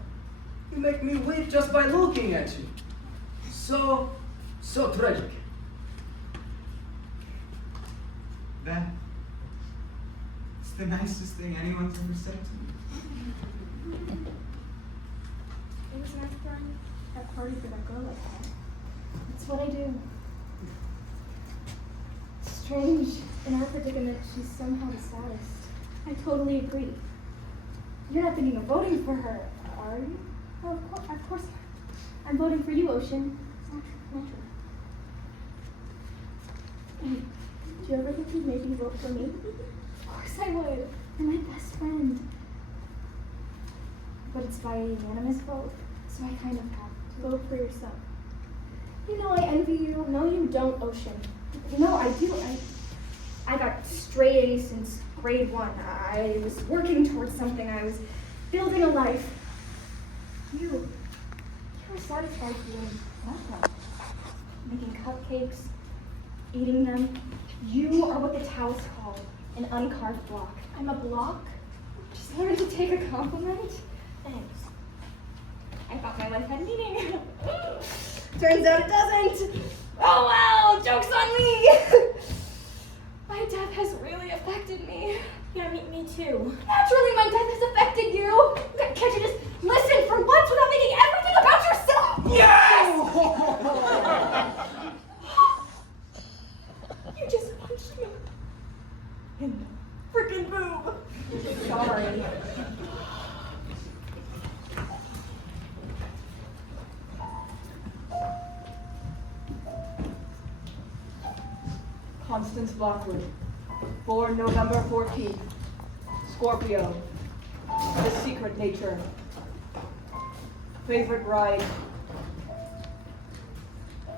You make me weep just by looking at you. So tragic. It's the nicest thing anyone's ever said to me. It was nice throwing that party for that girl like that. That's what I do. Strange. In our predicament, she's somehow the saddest. I totally agree. You're not thinking of voting for her, are you? Oh, of course not. I'm voting for you, Ocean. Naturally. Hey, do you ever think you'd maybe vote for me? Of course I would. You're my best friend. But it's by a unanimous vote, so I kind of have to vote for yourself. You know I envy you. No, you don't, Ocean. You know, I do. I got straight A's since grade 1. I was working towards something. I was building a life. You're satisfied doing nothing. Making cupcakes, eating them. You are what the Taoists call an uncarved block. I'm a block? Just learn to take a compliment? Thanks. I thought my life had meaning. Turns out it doesn't. Oh well, joke's on me. My death has really affected me. Yeah, me too. Naturally, my death has affected you. Can't you just listen for once without making everything about yourself? Yes! You just punched me in the freaking boob. Sorry. Constance Blackwood, born November 14th, Scorpio, The Secret Nature, favorite ride,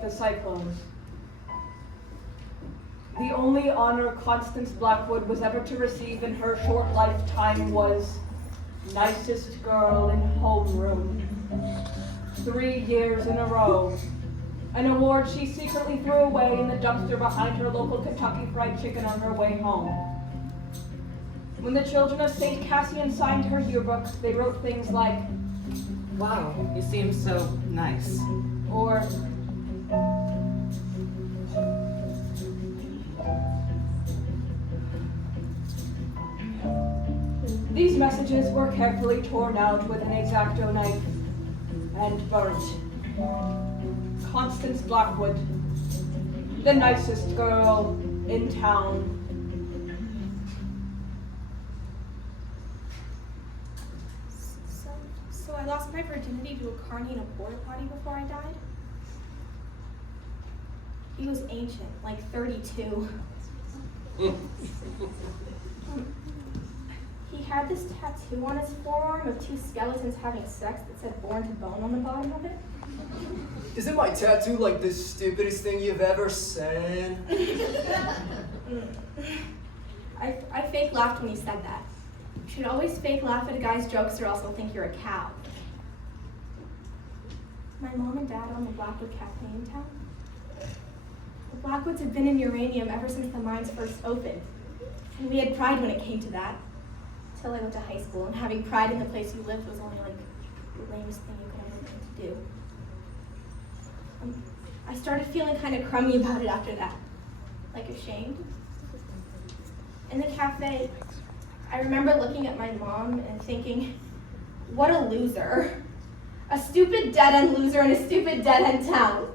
the Cyclone. The only honor Constance Blackwood was ever to receive in her short lifetime was nicest girl in homeroom. 3 years in a row. An award she secretly threw away in the dumpster behind her local Kentucky Fried Chicken on her way home. When the children of St. Cassian signed her yearbook, they wrote things like, Wow, you seem so nice. or these messages were carefully torn out with an X-Acto knife and burnt. Constance Blackwood, the nicest girl in town. So I lost my virginity to a carny in a porta potty before I died? He was ancient, like 32. He had this tattoo on his forearm of 2 skeletons having sex that said born to bone on the bottom of it. Isn't my tattoo like the stupidest thing you've ever said? I fake laughed when he said that. You should always fake laugh at a guy's jokes or else he'll think you're a cow. my mom and dad own the Blackwood Cafe in town. The Blackwoods had been in uranium ever since the mines first opened, and we had pride when it came to that. Till I went to high school, and having pride in the place you lived was only like the lamest thing you could ever think to do. I started feeling kind of crummy about it after that, like ashamed. In the cafe, I remember looking at my mom and thinking, what a loser. A stupid dead-end loser in a stupid dead-end town.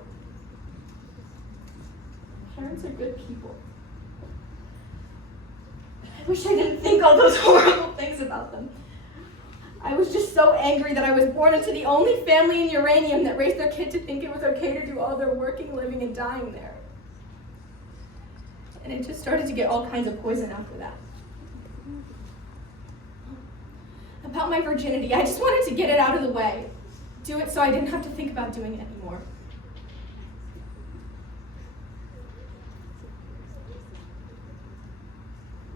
Parents are good people. I wish I didn't think all those horrible things about them. I was just so angry that I was born into the only family in uranium that raised their kid to think it was okay to do all their working, living, and dying there. And it just started to get all kinds of poison after that. About my virginity, I just wanted to get it out of the way. Do it so I didn't have to think about doing it anymore.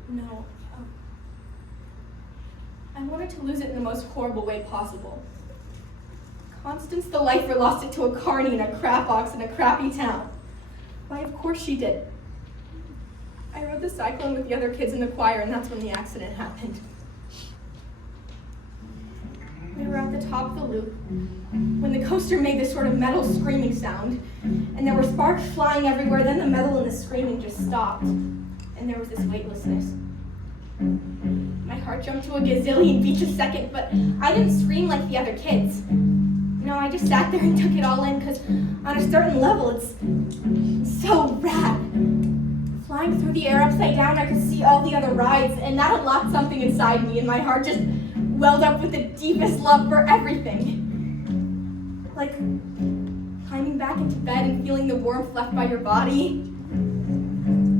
No. I wanted to lose it in the most horrible way possible. Constance the lifer lost it to a carny in a crap box in a crappy town. Why, of course she did. I rode the Cyclone with the other kids in the choir, and that's when the accident happened. We were at the top of the loop when the coaster made this sort of metal screaming sound, and there were sparks flying everywhere. Then the metal and the screaming just stopped, and there was this weightlessness. My heart jumped to a gazillion beats a second, but I didn't scream like the other kids. No, I just sat there and took it all in, because on a certain level, it's so rad. Flying through the air upside down, I could see all the other rides, and that unlocked something inside me, and my heart just welled up with the deepest love for everything. Like climbing back into bed and feeling the warmth left by your body.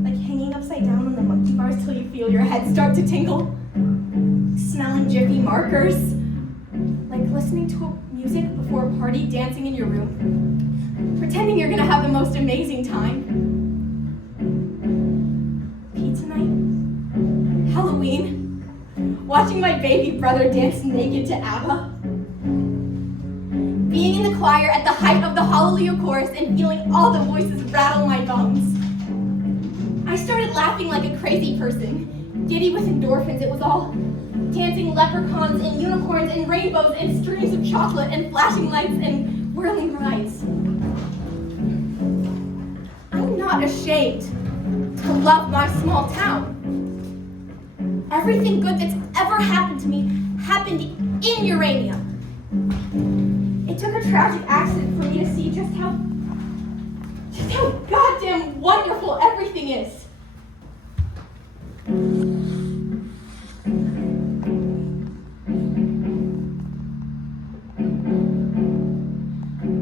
Like hanging upside down on the monkey bars till you feel your head start to tingle. Smelling Jiffy markers. Like listening to music before a party, dancing in your room. Pretending you're gonna have the most amazing time. Pizza night. Halloween. Watching my baby brother dance naked to ABBA. Being in the choir at the height of the Hallelujah chorus and feeling all the voices rattle my bones. I started laughing like a crazy person, giddy with endorphins. It was all dancing leprechauns and unicorns and rainbows and streams of chocolate and flashing lights and whirling rides. I'm not ashamed to love my small town. Everything good that's ever happened to me happened in uranium. It took a tragic accident for me to see just how goddamn wonderful everything is.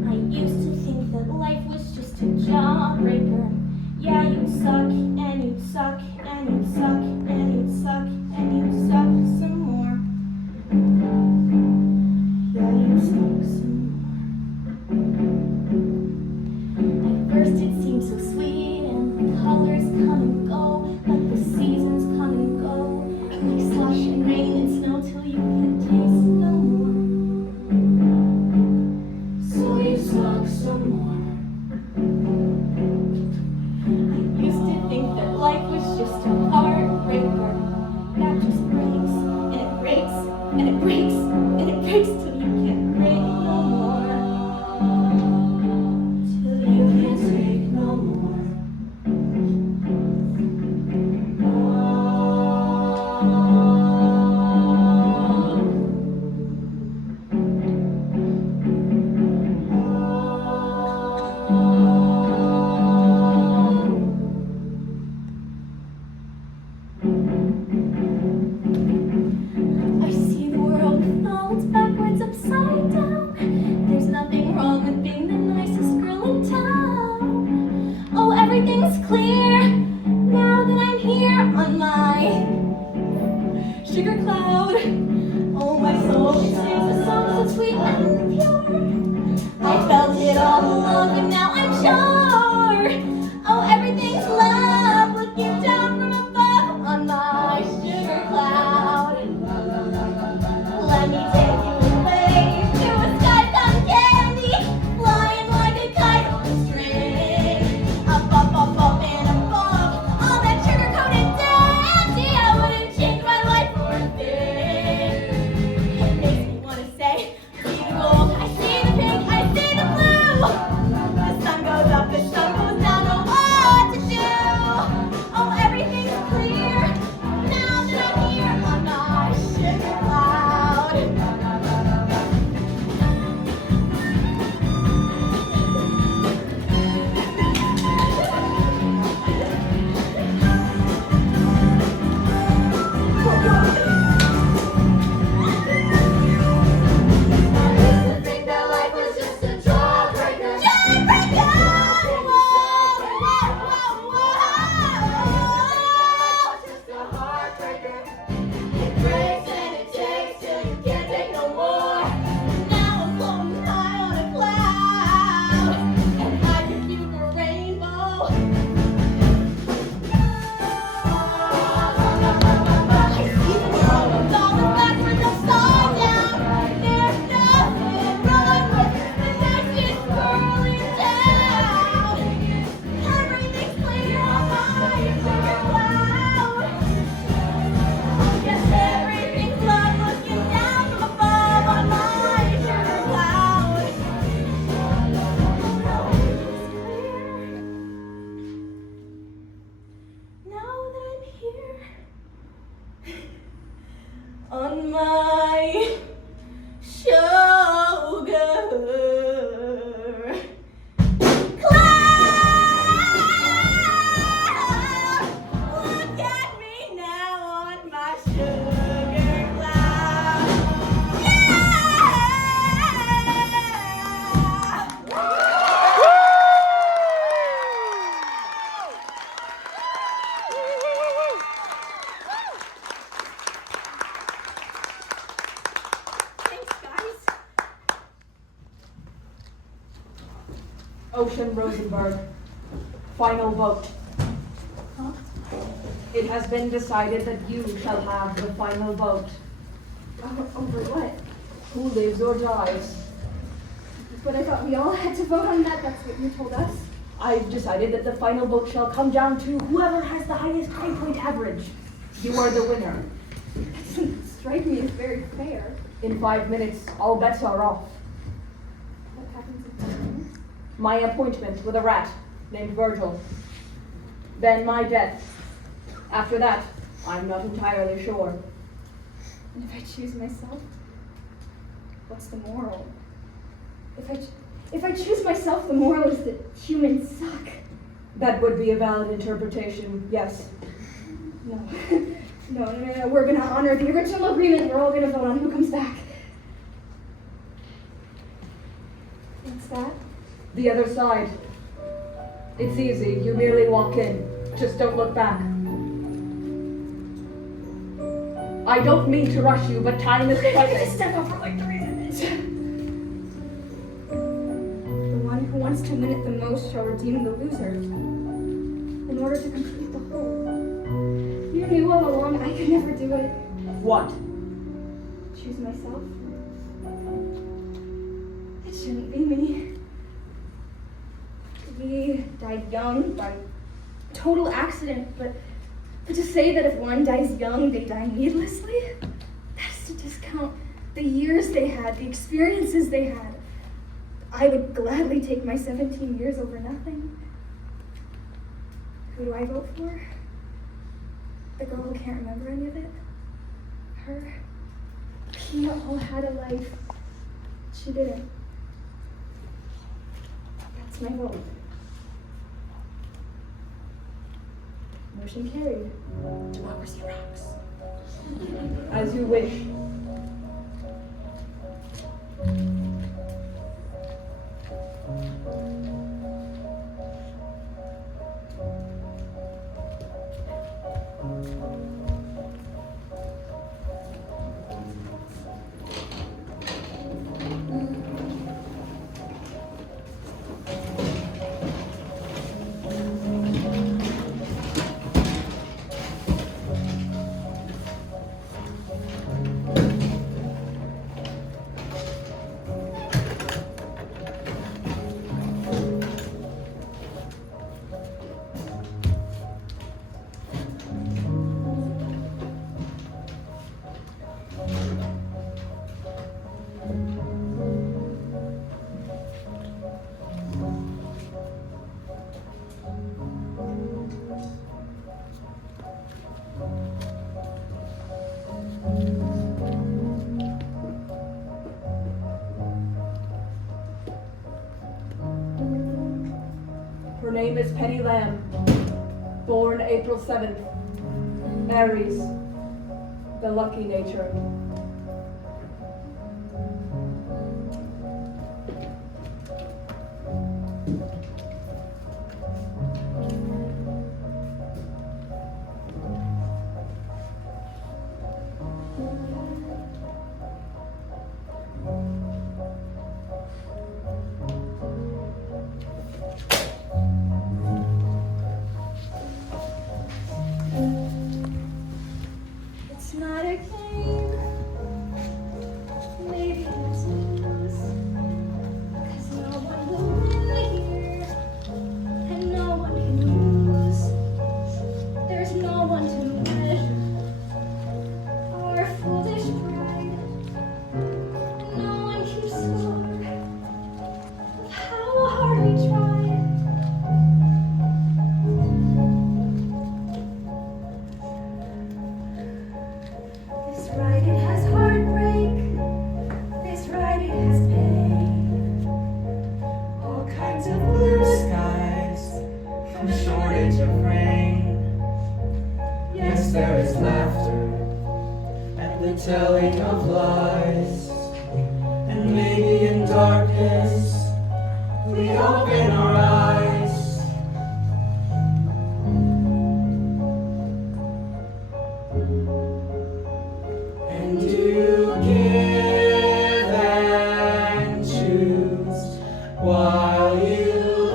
I used to think that life was just a jawbreaker. Yeah, you'd suck, and you'd suck, and you'd suck, and you'd suck, and you'd suck some more. Yeah, you'd suck some more. At first it seemed so sweet, and the colors come and go, like the seasons come and go, like slush and rain and snow till you can't taste no more. So you suck some more. Used to think that life was just a heartbreaker that just breaks, and it breaks, and it breaks, and it breaks till you can't break no more. Till you can't take no more. I see the world with all its backwards upside down. There's nothing wrong with being the nicest girl in town. Oh, everything's clear now that I'm here on my sugar cloud. Oh, my soul, it sings a song so sweet and pure. I felt it all along, and now I'm sure. Oh, everything's love, looking down from above on my sugar cloud. Let me take you away to a sky-sun candy Ocean Rosenberg. Final vote. Huh? It has been decided that you shall have the final vote. Over what? Who lives or dies? But I thought we all had to vote on that. That's what you told us. I've decided that the final vote shall come down to whoever has the highest grade point average. You are the winner. That doesn't strike me as very fair. In 5 minutes, all bets are off. What happens in 5 minutes? My appointment with a rat named Virgil. Then my death. After that, I'm not entirely sure. And if I choose myself, what's the moral? If I choose myself, the moral is that humans suck. That would be a valid interpretation, yes. No. No. We're gonna honor the original agreement. We're all gonna vote on who comes back. What's that? The other side. It's easy. You merely walk in. Just don't look back. I don't mean to rush you, but time is precious. Step up for like 3 minutes. The one who wants to win it the most shall redeem the loser in order to complete the whole. You knew all along I could never do it. What? Choose myself. It shouldn't be me. We died young by total accident, but to say that if one dies young, they die needlessly, that's to discount the years they had, the experiences they had. I would gladly take my 17 years over nothing. Who do I vote for? The girl who can't remember any of it? Her? We all had a life. She didn't. That's my vote. Motion carried. Democracy rocks. As you wish. Her name is Penny Lamb, born April 7th, Aries, the lucky nature. It's not a game. Maybe it's lose. 'Cause no one will win here. And no one can lose. There's no one to measure our foolish pride. No one keeps score of how hard we try. This ride, it has heartbreak. This ride, it has pain. All kinds of blue Skies from shortage of rain. Yes, there is laughter and the telling of lies. And maybe in darkness we open our eyes. And you give and choose while you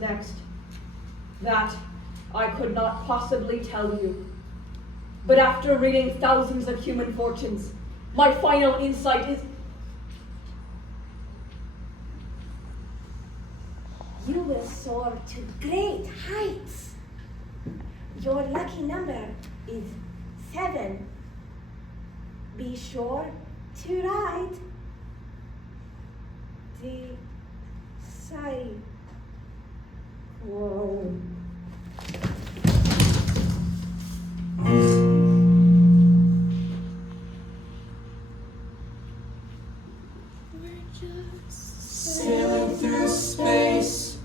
happens next, that I could not possibly tell you. But after reading thousands of human fortunes, my final insight is You will soar to great heights. Your lucky number is 7. Be sure to ride the Cyclone. Sailing through space.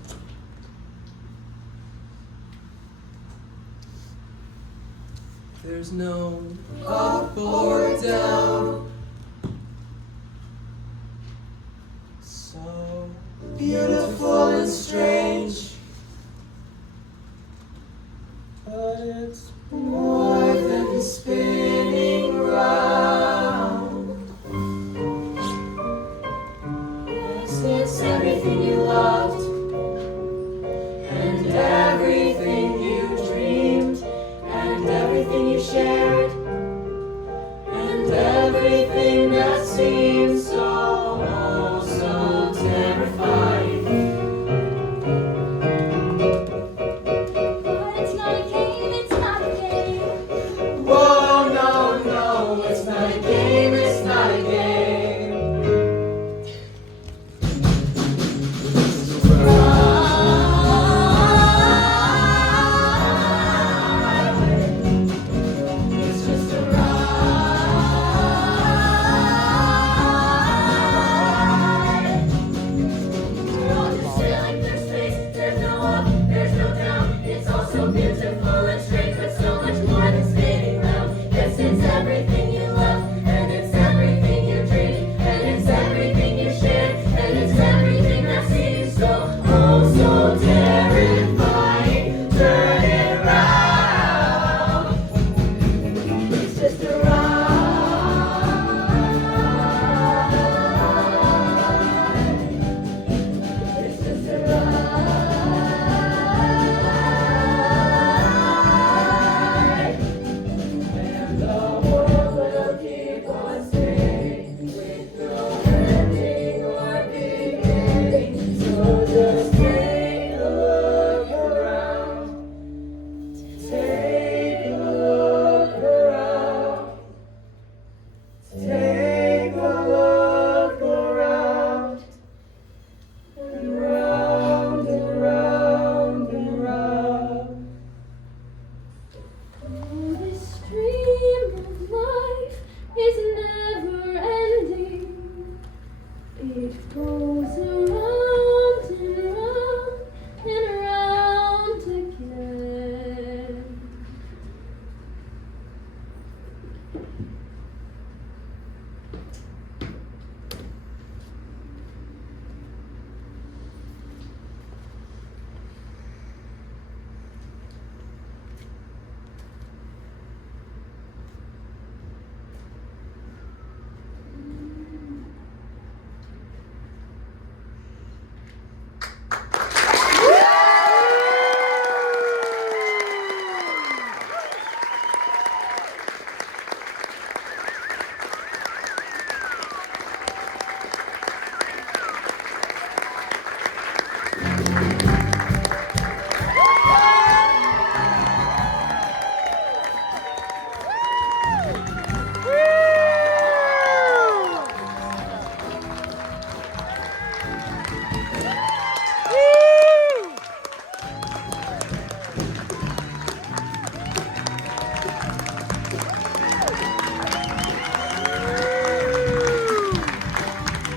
There's no up or down. So Beautiful and strange. but it's More than space.